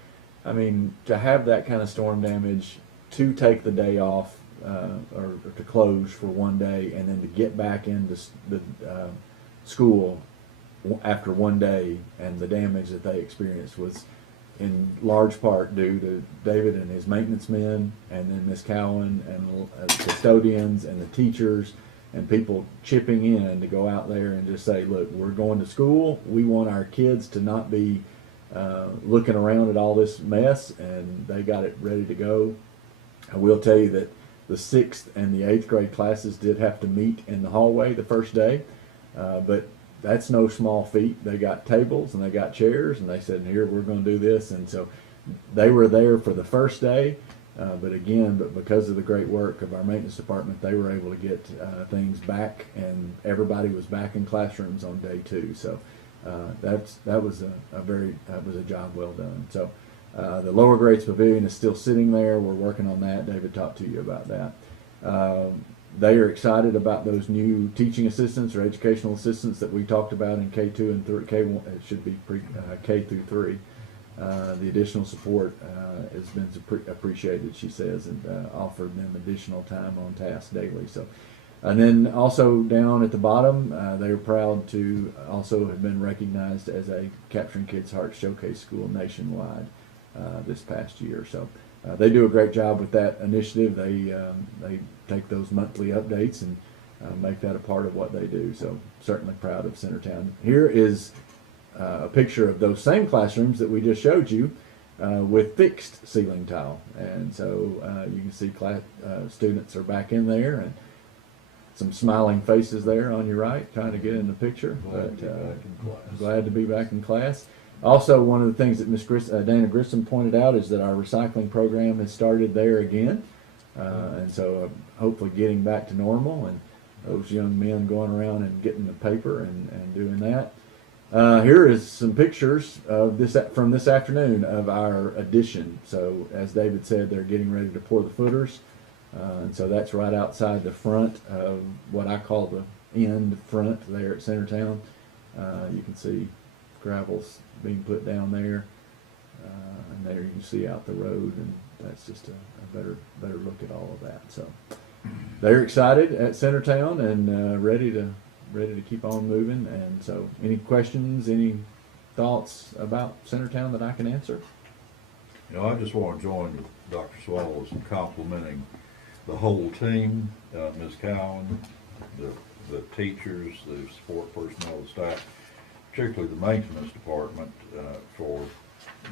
I mean, to have that kind of storm damage, to take the day off or to close for one day and then to get back into the school after one day, and the damage that they experienced was in large part due to David and his maintenance men, and then Miss Cowan and the custodians and the teachers and people chipping in to go out there and just say, look, we're going to school. We want our kids to not be looking around at all this mess, and they got it ready to go. I will tell you that the 6th and the 8th grade classes did have to meet in the hallway the first day, but that's no small feat. They got tables and they got chairs, and they said, here, we're going to do this. And so they were there for the first day, but because of the great work of our maintenance department, they were able to get things back, and everybody was back in classrooms on day 2. So that was a job well done. So the lower grades pavilion is still sitting there. We're working on that. David talked to you about that. They are excited about those new teaching assistants or educational assistants that we talked about in K2 and K1. It should be K through 3. The additional support has been appreciated, she says, and offered them additional time on task daily. So, and then also down at the bottom, they are proud to also have been recognized as a Capturing Kids' Hearts Showcase School nationwide this past year. So they do a great job with that initiative. They take those monthly updates and make that a part of what they do. So certainly proud of Centertown. Here is a picture of those same classrooms that we just showed you with fixed ceiling tile. And so you can see students are back in there, and some smiling faces there on your right trying to get in the picture. Glad to be back in class. Also, one of the things that Ms. Dana Grissom pointed out is that our recycling program has started there again. And so hopefully getting back to normal, and those young men going around and getting the paper and doing that. Here is some pictures of from this afternoon of our addition. So as David said, they're getting ready to pour the footers. And so that's right outside the front of what I call the end front there at Centertown. You can see gravel's being put down there. And there you can see out the road, and that's just a better look at all of that. So they're excited at Centertown and ready to keep on moving. And so any questions, any thoughts about Centertown that I can answer? You know, I just want to join Dr. Swallows in complimenting the whole team, Ms. Cowan, the teachers, the support personnel, the staff, particularly the maintenance department, for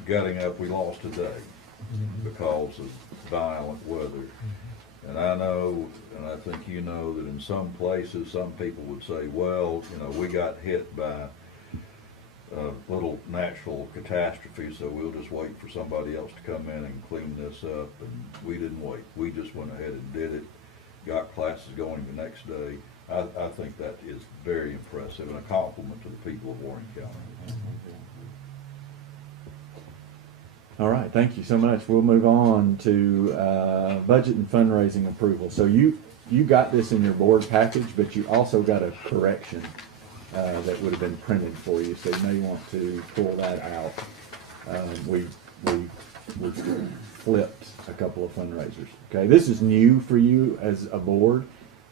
getting up. We lost a day because of violent weather. And I know, and I think you know, that in some places, some people would say, well, you know, we got hit by a little natural catastrophe, so we'll just wait for somebody else to come in and clean this up. And we didn't wait. We just went ahead and did it, got classes going the next day. I think that is very impressive and a compliment to the people of Warren County. All right, thank you so much. We'll move on to budget and fundraising approval. So you got this in your board package, but you also got a correction that would have been printed for you. So you may want to pull that out. We flipped a couple of fundraisers. Okay, this is new for you as a board,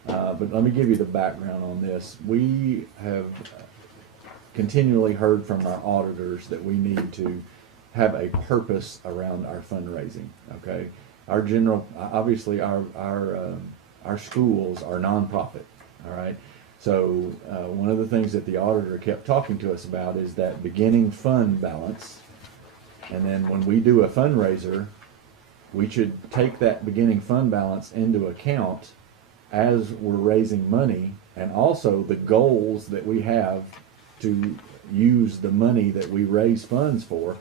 but let me give you the background on this. We have continually heard from our auditors that we need to have a purpose around our fundraising. Okay, our general, obviously our schools are nonprofit. All right, so one of the things that the auditor kept talking to us about is that beginning fund balance, and then when we do a fundraiser, we should take that beginning fund balance into account as we're raising money, and also the goals that we have to use the money that we raise funds for.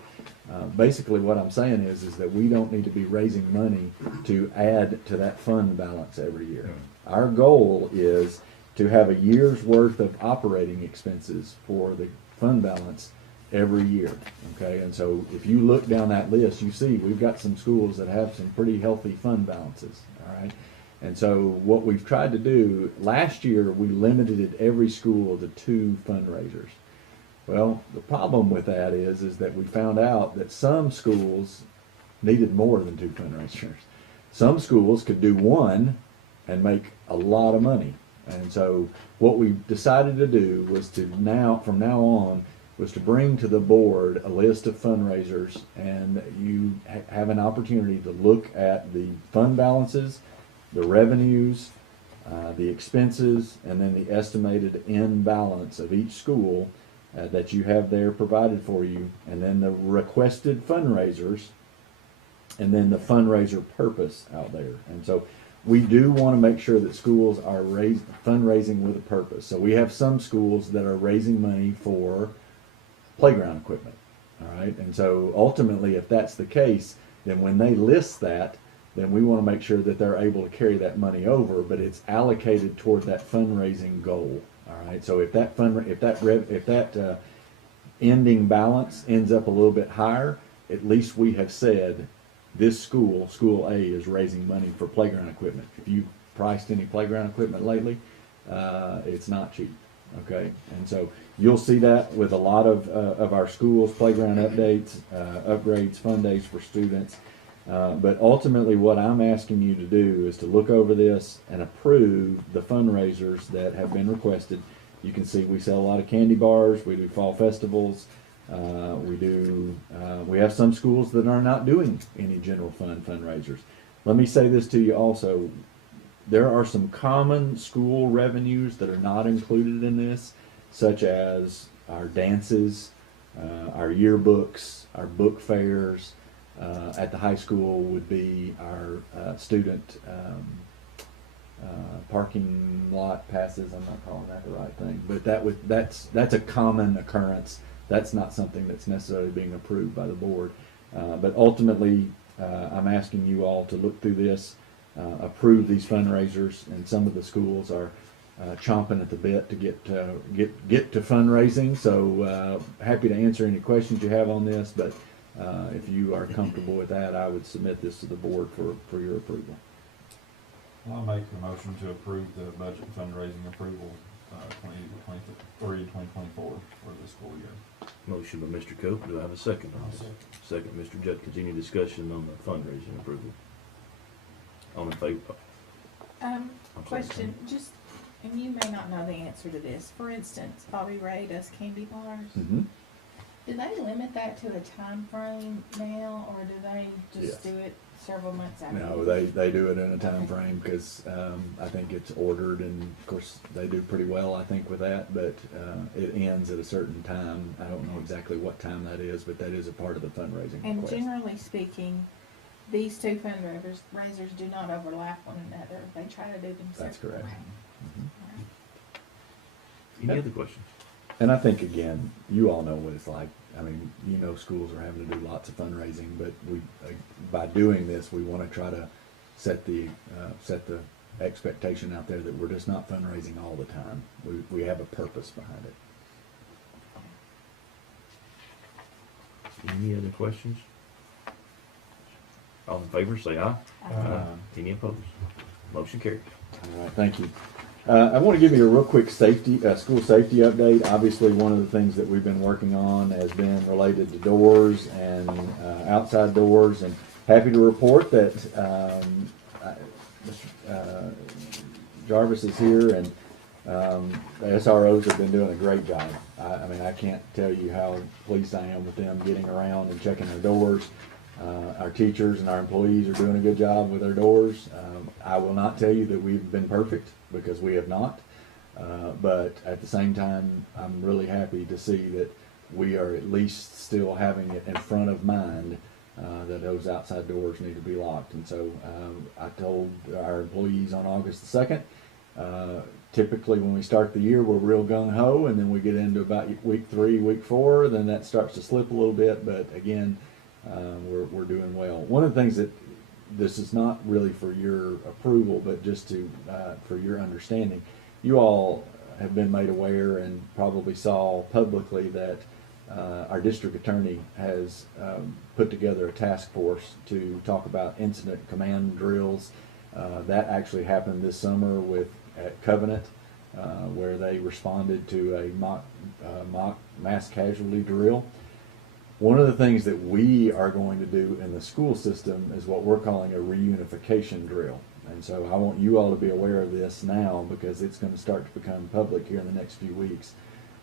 Basically, what I'm saying is that we don't need to be raising money to add to that fund balance every year. Our goal is to have a year's worth of operating expenses for the fund balance every year, okay? And so if you look down that list, you see we've got some schools that have some pretty healthy fund balances, all right? And so what we've tried to do, last year we limited every school to 2 fundraisers. Well, the problem with that is that we found out that some schools needed more than 2 fundraisers. Some schools could do 1 and make a lot of money. And so what we decided to do was to from now on, was to bring to the board a list of fundraisers, and you have an opportunity to look at the fund balances, the revenues, the expenses, and then the estimated end balance of each school that you have there provided for you, and then the requested fundraisers, and then the fundraiser purpose out there. And so we do want to make sure that schools are fundraising with a purpose. So we have some schools that are raising money for playground equipment, all right? And so ultimately, if that's the case, then when they list that, then we want to make sure that they're able to carry that money over, but it's allocated toward that fundraising goal. All right. So if that ending balance ends up a little bit higher, at least we have said this school A, is raising money for playground equipment. If you've priced any playground equipment lately, it's not cheap. Okay. And so you'll see that with a lot of our schools, playground updates, upgrades, fun days for students. But ultimately what I'm asking you to do is to look over this and approve the fundraisers that have been requested. You can see we sell a lot of candy bars, we do fall festivals, we have some schools that are not doing any general fund fundraisers. Let me say this to you also, there are some common school revenues that are not included in this, such as our dances, our yearbooks, our book fairs. At the high school would be our student parking lot passes. I'm not calling that the right thing, but that's a common occurrence. That's not something that's necessarily being approved by the board. But ultimately, I'm asking you all to look through this, approve these fundraisers, and some of the schools are chomping at the bit to get to fundraising. So happy to answer any questions you have on this, but if you are comfortable with that, I would submit this to the board for your approval. I'll make the motion to approve the budget fundraising approval 2023 to 2024 for this school year. Motion by Mr. Cope. Do I have a second? Second, Mr. Judkins. Any discussion on the fundraising approval? All in favor? Question, just, and you may not know the answer to this. For instance, Bobby Ray does candy bars. Mm-hmm. Do they limit that to a time frame now, or do they just Yes. do it several months after? No, they do it in a time frame because I think it's ordered, and of course they do pretty well, I think, with that. But it ends at a certain time. I don't know exactly what time that is, but that is a part of the fundraising And request. generally speaking, these two fundraisers do not overlap one another. They try to do them separately. That's correct. Any other questions? And I think, again, you all know what it's like. I mean, you know, schools are having to do lots of fundraising, but by doing this, we want to try to set the expectation out there that we're just not fundraising all the time. We have a purpose behind it. Any other questions? All in favor, say aye. Any opposed? Motion carries. All right, thank you. I want to give you a real quick school safety update. Obviously, one of the things that we've been working on has been related to doors and outside doors, and happy to report that Mr. Jarvis is here, and the SROs have been doing a great job. I mean, I can't tell you how pleased I am with them getting around and checking their doors. Our teachers and our employees are doing a good job with their doors. I will not tell you that we've been perfect, because we have not. But at the same time, I'm really happy to see that we are at least still having it in front of mind that those outside doors need to be locked. And so I told our employees on August the 2nd, typically when we start the year, we're real gung-ho, and then we get into about week 3, week 4, then that starts to slip a little bit, but again, we're doing well. One of the things that, this is not really for your approval, but just to, for your understanding, you all have been made aware and probably saw publicly that our district attorney has put together a task force to talk about incident command drills. That actually happened this summer at Covenant, where they responded to a mock mass casualty drill. One of the things that we are going to do in the school system is what we're calling a reunification drill. And so I want you all to be aware of this now, because it's going to start to become public here in the next few weeks.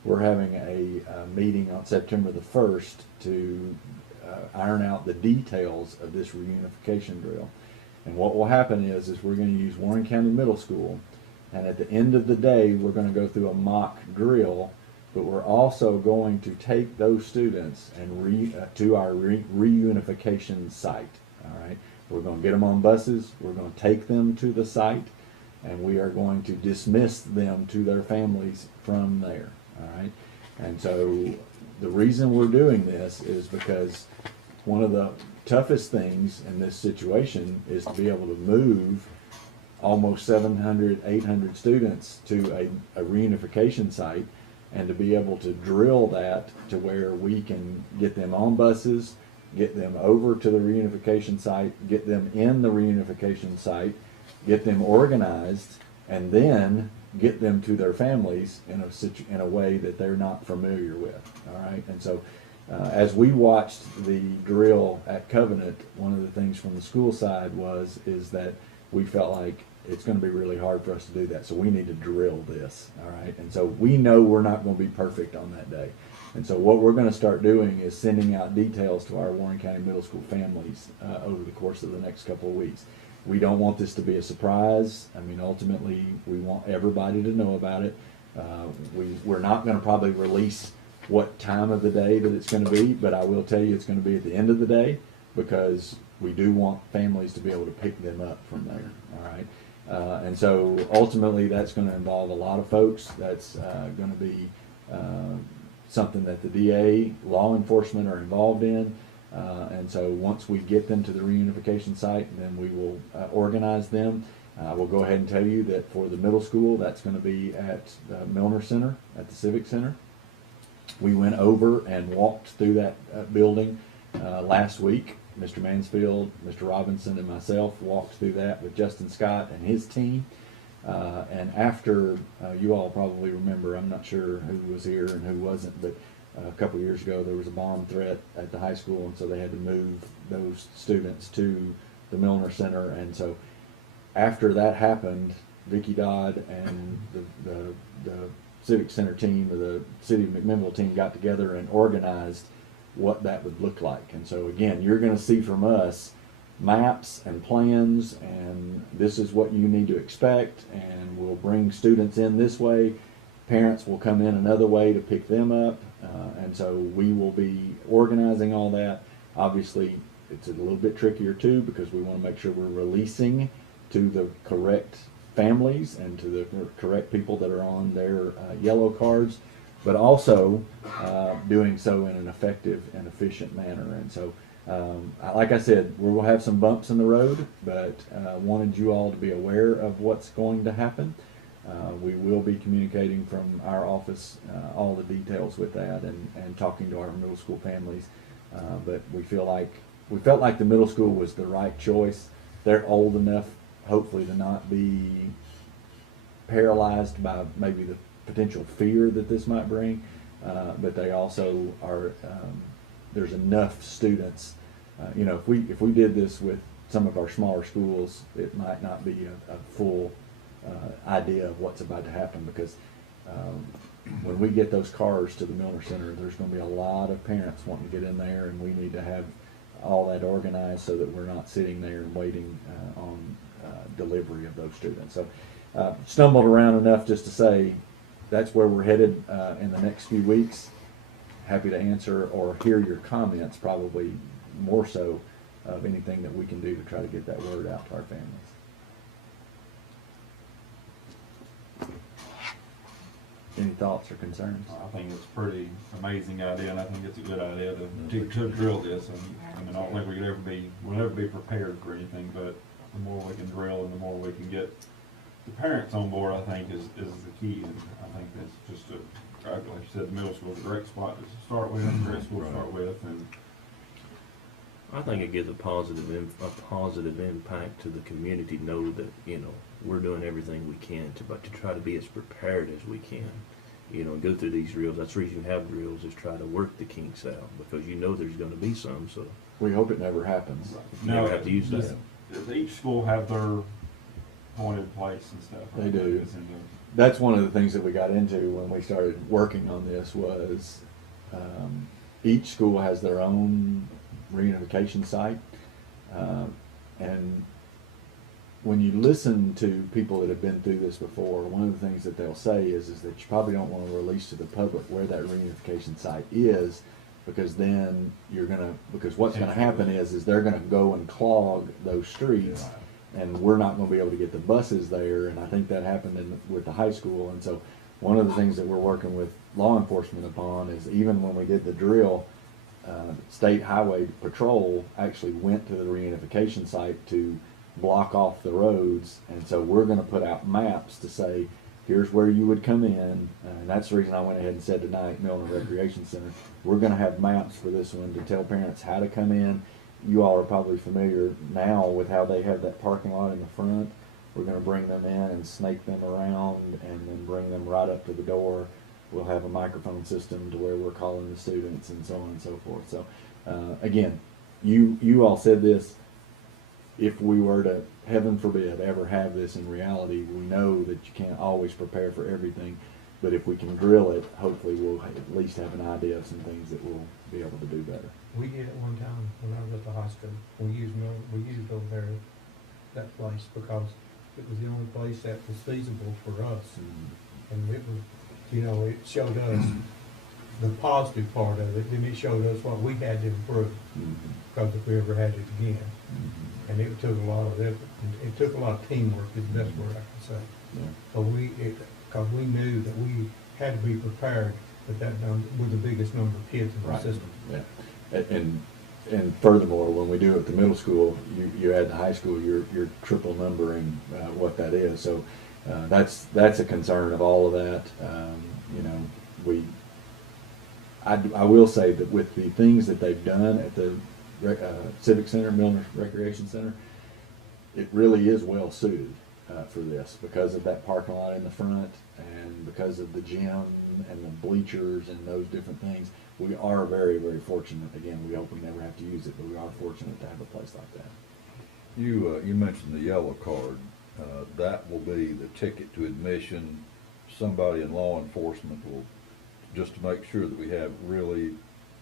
We're having a meeting on September the 1st to iron out the details of this reunification drill. And what will happen is we're going to use Warren County Middle School, and at the end of the day, we're going to go through a mock drill, but we're also going to take those students and to our reunification site. All right, we're going to get them on buses. We're going to take them to the site, and we are going to dismiss them to their families from there. All right, and so the reason we're doing this is because one of the toughest things in this situation is to be able to move almost 700, 800 students to a reunification site, and to be able to drill that to where we can get them on buses, get them over to the reunification site, get them in the reunification site, get them organized, and then get them to their families in a way that they're not familiar with. All right, and so as we watched the drill at Covenant, one of the things from the school side is that we felt like it's going to be really hard for us to do that, so we need to drill this. All right, and so we know we're not going to be perfect on that day, and so what we're going to start doing is sending out details to our Warren County Middle School families over the course of the next couple of weeks. We don't want this to be a surprise. I mean, ultimately, we want everybody to know about it. We're not going to probably release what time of the day that it's going to be, but I will tell you it's going to be at the end of the day, because we do want families to be able to pick them up from there. All right. And so ultimately that's going to involve a lot of folks. That's going to be something that the DA, law enforcement are involved in. And so once we get them to the reunification site, then we will organize them. We'll go ahead and tell you that for the middle school, that's going to be at the Milner Center, at the Civic Center. We went over and walked through that building last week. Mr. Mansfield, Mr. Robinson, and myself walked through that with Justin Scott and his team. And after, you all probably remember, I'm not sure who was here and who wasn't, but a couple years ago there was a bomb threat at the high school, and so they had to move those students to the Milner Center. And so after that happened, Vicki Dodd and the Civic Center team, or the City of McMinnville team, got together and organized what that would look like. And so again, you're going to see from us maps and plans, and this is what you need to expect, and we'll bring students in this way, parents will come in another way to pick them up, and so we will be organizing all that. Obviously it's a little bit trickier too, because we want to make sure we're releasing to the correct families and to the correct people that are on their yellow cards, but also doing so in an effective and efficient manner. And so, like I said, we'll have some bumps in the road, but wanted you all to be aware of what's going to happen. We will be communicating from our office all the details with that, and talking to our middle school families. But we felt like the middle school was the right choice. They're old enough, hopefully, to not be paralyzed by maybe the potential fear that this might bring, but they also are, there's enough students, if we did this with some of our smaller schools, it might not be a full idea of what's about to happen, because when we get those cars to the Milner Center, there's going to be a lot of parents wanting to get in there, and we need to have all that organized so that we're not sitting there and waiting on delivery of those students. So stumbled around enough just to say that's where we're headed in the next few weeks. Happy to answer or hear your comments, probably more so of anything that we can do to try to get that word out to our families. Any thoughts or concerns? I think it's a pretty amazing idea, and I think it's a good idea to drill this. And I mean, I don't think we'll never be prepared for anything, but the more we can drill and the more we can get the parents on board, I think is the key. And I think that's just like you said, the middle school is a great spot to start with, a great school to start with, and I think it gives a positive impact to the community. Know that we're doing everything we can to try to be as prepared as we can. And go through these drills. That's the reason you have drills, is try to work the kinks out, because there's going to be some. So We hope it never happens. you never have to use that. does each school have their appointed place and stuff? They do. It's in That's one of the things that we got into when we started working on this was each school has their own reunification site. And when you listen to people that have been through this before, one of the things that they'll say is that you probably don't want to release to the public where that reunification site is, because then because what's going to happen is they're going to go and clog those streets. And we're not going to be able to get the buses there, and I think that happened with the high school. And so one of the things that we're working with law enforcement upon is, even when we did the drill, State Highway Patrol actually went to the reunification site to block off the roads, and so we're going to put out maps to say, here's where you would come in, and that's the reason I went ahead and said tonight, Milner Recreation Center, we're going to have maps for this one to tell parents how to come in. You all are probably familiar now with how they have that parking lot in the front. We're going to bring them in and snake them around and then bring them right up to the door. We'll have a microphone system to where we're calling the students and so on and so forth. So again, you all said this, if we were to, heaven forbid, ever have this in reality, we know that you can't always prepare for everything. But if we can drill it, hopefully we'll at least have an idea of some things that we'll be able to do better. We did it one time when I was at the hospital. We used over there, that place, because it was the only place that was feasible for us. And it was, it showed us the positive part of it, and it showed us what we had to improve, because if we ever had it again. And it took a lot of effort. It took a lot of teamwork, is the best word I can say. So because we knew that we had to be prepared with with the biggest number of kids in the system. Yeah. And furthermore, when we do it at the middle school, you add the high school, you're triple numbering what that is. So that's a concern of all of that. I will say that with the things that they've done at the Civic Center, Milner Recreation Center, it really is well suited for this, because of that parking lot in the front and because of the gym and the bleachers and those different things. We are very, very fortunate. Again, we hope we never have to use it, but we are fortunate to have a place like that. You mentioned the yellow card. That will be the ticket to admission. Somebody in law enforcement will, just to make sure that we have really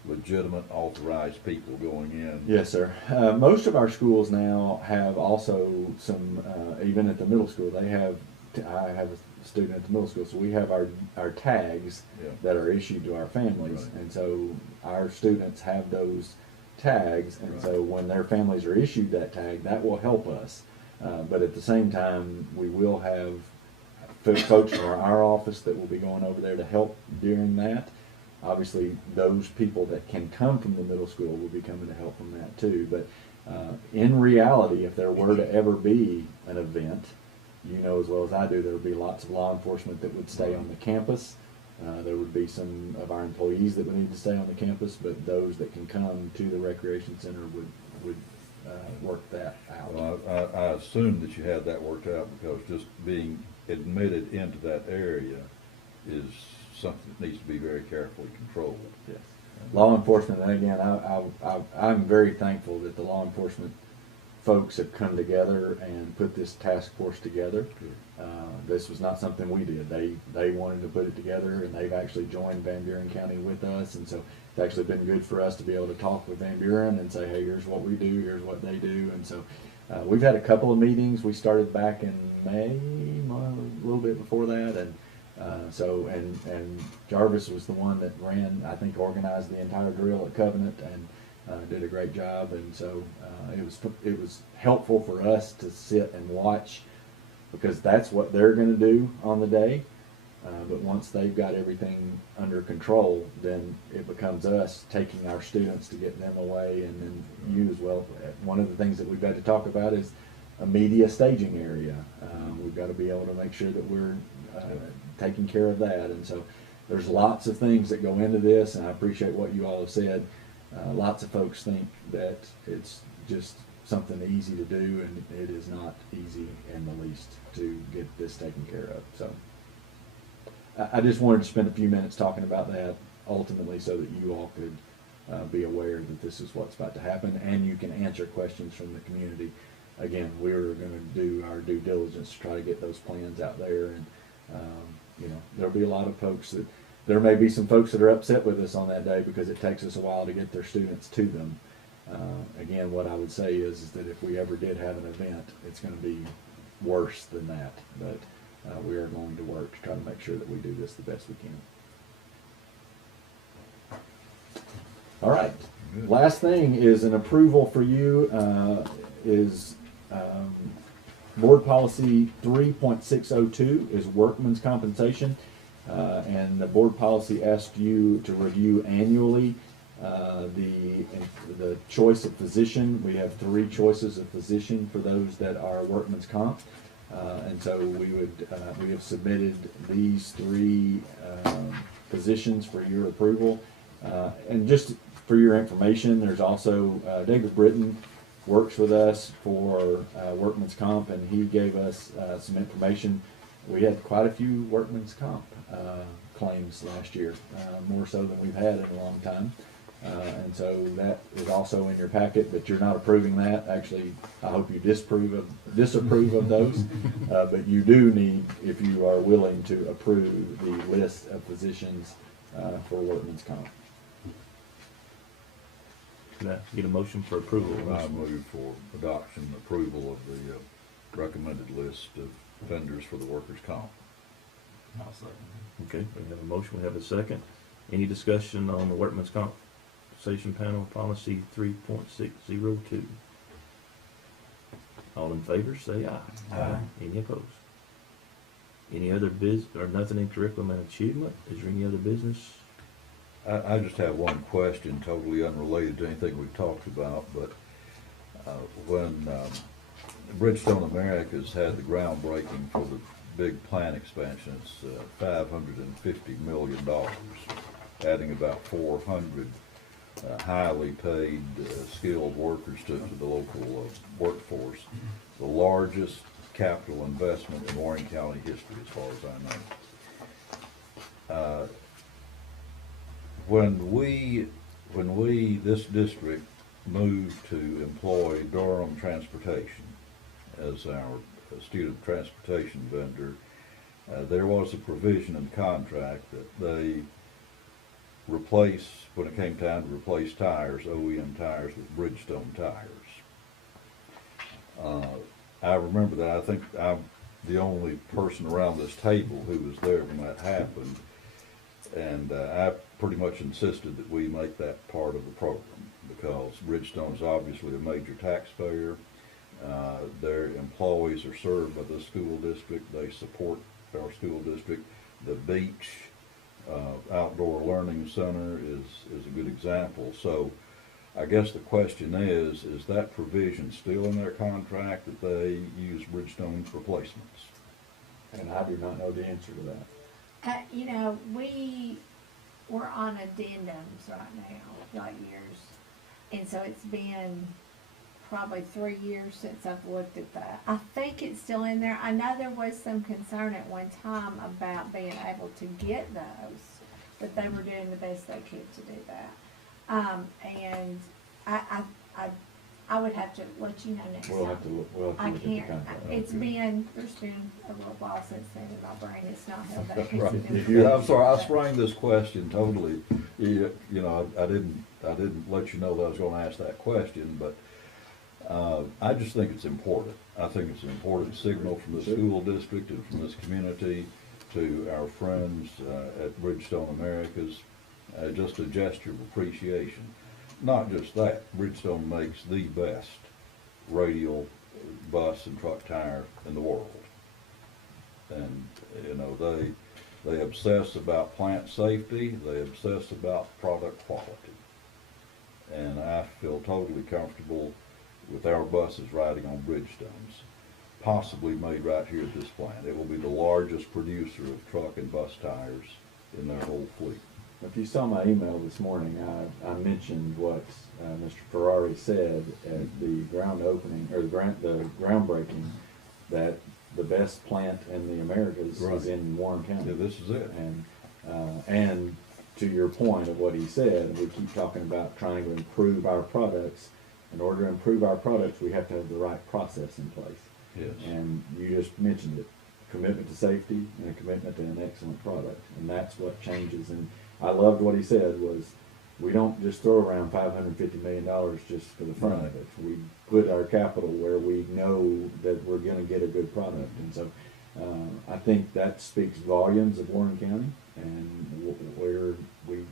legitimate, authorized people going in. Yes, sir. Most of our schools now have also some, even at the middle school, I have a student at the middle school, so we have our tags that are issued to our families. And so our students have those tags, and so when their families are issued that tag, that will help us. But at the same time, we will have folks from our office that will be going over there to help during that. Obviously, those people that can come from the middle school will be coming to help from that too. But in reality, if there were to ever be an event, you know as well as I do, there would be lots of law enforcement that would stay on the campus. There would be some of our employees that would need to stay on the campus, but those that can come to the recreation center would work that out. Well, I assume that you had that worked out, because just being admitted into that area is something that needs to be very carefully controlled. Yes. Law enforcement, and again, I'm very thankful that the law enforcement folks have come together and put this task force together. This was not something we did. They wanted to put it together, and they've actually joined Van Buren County with us, and so it's actually been good for us to be able to talk with Van Buren and say, hey, here's what we do, here's what they do. And so we've had a couple of meetings. We started back in May, a little bit before that, and and Jarvis was the one that organized the entire drill at Covenant, and did a great job. And so it was helpful for us to sit and watch, because that's what they're going to do on the day. But once they've got everything under control, then it becomes us taking our students to get them away, and then you as well. One of the things that we've got to talk about is a media staging area. We've got to be able to make sure that we're taking care of that. And so there's lots of things that go into this, and I appreciate what you all have said. Lots of folks think that it's just something easy to do, and it is not easy in the least to get this taken care of. So I just wanted to spend a few minutes talking about that ultimately so that you all could be aware that this is what's about to happen, and you can answer questions from the community. Again, we're going to do our due diligence to try to get those plans out there, and you know, there'll be a lot of folks that, there may be some folks that are upset with us on that day because it takes us a while to get their students to them. Again, what I would say is that if we ever did have an event, it's going to be worse than that, but we are going to work to try to make sure that we do this the best we can. All right. Last thing is an approval for you is board policy 3.602 is workman's compensation, and the board policy asked you to review annually the choice of physician. We have 3 choices of physician for those that are workman's comp. And so we have submitted these 3 positions for your approval. And just for your information, there's also David Britton works with us for workman's comp, and he gave us some information. We had quite a few workman's comp claims last year, more so than we've had in a long time. And so that is also in your packet, but you're not approving that. Actually, I hope you disapprove of those. But you do need, if you are willing to approve the list of physicians for workman's comp. Can I get a motion for approval? I move for adoption and approval of the recommended list of vendors for the workers' comp. I'll second. Okay, we have a motion, we have a second. Any discussion on the workman's compensation panel policy 3.602? All in favor, say aye. Aye. Any opposed? Any other or nothing in curriculum and achievement? Is there any other business? I just have one question, totally unrelated to anything we've talked about, but when Bridgestone Americas had the groundbreaking for the big plant expansion, it's $550 million, adding about 400 highly paid skilled workers to the local workforce. The largest capital investment in Warren County history, as far as I know. When this district moved to employ Durham Transportation as our student transportation vendor, there was a provision in the contract that they replace, when it came time to replace tires, OEM tires, with Bridgestone tires. I remember that. I think I'm the only person around this table who was there when that happened, and I pretty much insisted that we make that part of the program, because Bridgestone is obviously a major taxpayer. Their employees are served by the school district. They support our school district. The beach outdoor learning center is a good example. So I guess the question is that provision still in their contract that they use Bridgestone's replacements? And I do not know the answer to that. You know, we're on addendums right now, like years. And so it's been probably 3 years since I've looked at that. I think it's still in there. I know there was some concern at one time about being able to get those, but they were doing the best they could to do that. And I would have to let you know next time. We'll have to look I at the can't, contract. there's been a little while since then in my brain, it's not held that Right. easy. Yeah, I'm sorry, I sprang this question totally. You know, I didn't let you know that I was going to ask that question, but I just think it's important. I think it's an important signal from the school district and from this community to our friends at Bridgestone Americas, just a gesture of appreciation. Not just that, Bridgestone makes the best radial bus and truck tire in the world. And, you know, They obsess about plant safety, they obsess about product quality. And I feel totally comfortable with our buses riding on Bridgestones, possibly made right here at this plant. It will be the largest producer of truck and bus tires in their whole fleet. If you saw my email this morning, I mentioned what Mr. Ferrari said at the ground opening, or the groundbreaking, that the best plant in the Americas Right. is in Warren County. Yeah, this is it. And to your point of what he said, we keep talking about trying to improve our products. In order to improve our products, we have to have the right process in place. Yes. And you just mentioned it, commitment to safety and a commitment to an excellent product. And that's what changes. And I loved what he said was, we don't just throw around $550 million just for the fun of it. We put our capital where we know that we're gonna get a good product. And so, I think that speaks volumes of Warren County, and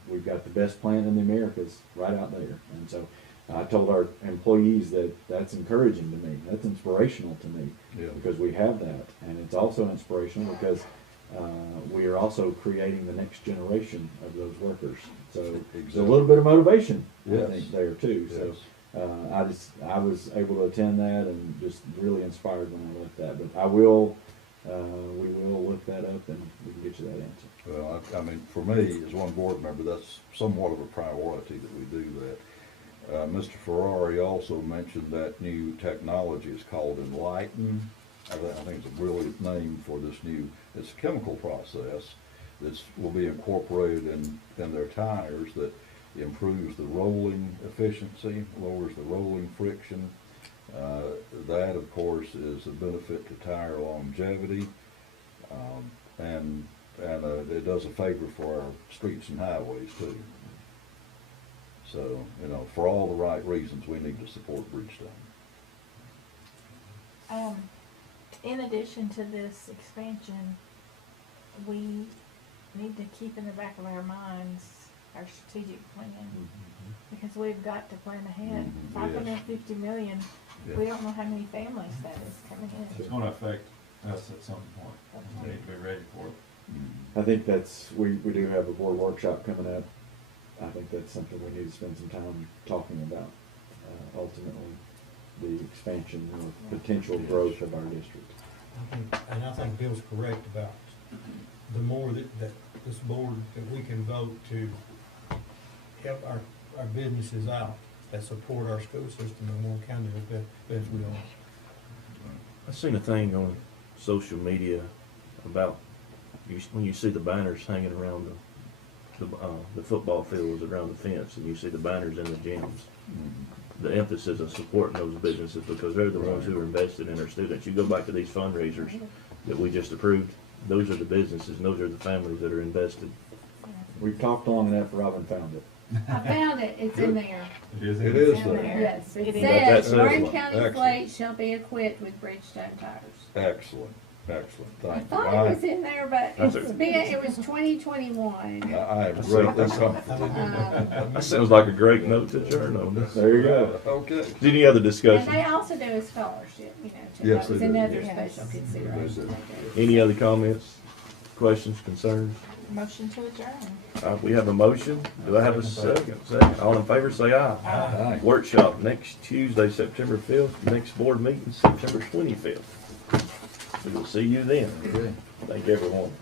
we've got the best plant in the Americas right out there. And so, I told our employees that that's encouraging to me, that's inspirational to me, Yeah. because we have that. And it's also inspirational because we are also creating the next generation of those workers. So there's a little bit of motivation, I Yes. think, there too. Yes. So I was able to attend that and just really inspired when I left that. But we will look that up and we can get you that answer. Well, I mean, for me, as one board member, that's somewhat of a priority that we do that. Mr. Ferrari also mentioned that new technology is called Enlighten. I think it's a brilliant name for this new, it's a chemical process that will be incorporated in their tires that improves the rolling efficiency, lowers the rolling friction. That, of course, is a benefit to tire longevity, and it does a favor for our streets and highways too. So, for all the right reasons, we need to support Bridgestone. In addition to this expansion, we need to keep in the back of our minds our strategic plan, because we've got to plan ahead. Yes. $550 million, we don't know how many families that is coming It's in. gonna affect us at some point. We need to be ready for it. I think we do have a board workshop coming up. I think that's something we need to spend some time talking about, ultimately, the expansion or potential growth of our district. And I think Bill's correct about the more that this board, that we can vote to help our businesses out that support our school system in Warren County, the best we are. I seen a thing on social media about when you see the banners hanging around the football fields, around the fence, and you see the banners in the gyms. The emphasis of supporting those businesses, because they're the ones who are invested in our students. You go back to these fundraisers that we just approved, those are the businesses and those are the families that are invested. We've talked long enough, Robin found it. I found it, it's in there. It is. It is in there. there. Yes, it That says, Warren says- County Excellent. Slate shall be equipped with Bridgestone tires. Excellent, excellent, I thank you. thought it was in there, but That's it was 2021. I am greatly comfortable. That sounds like a great note to adjourn on this. There you go. Okay. Any other And discussion? they also do a scholarship, too. Yes, That was they do. another Yes. special consideration they do. Any other comments, questions, concerns? Motion to adjourn. We have a motion. Do I have a second? Second. All in favor, say aye. Aye. Workshop next Tuesday, September 5th. Next board meeting, September 25th. We will see you then. Okay. Thank everyone.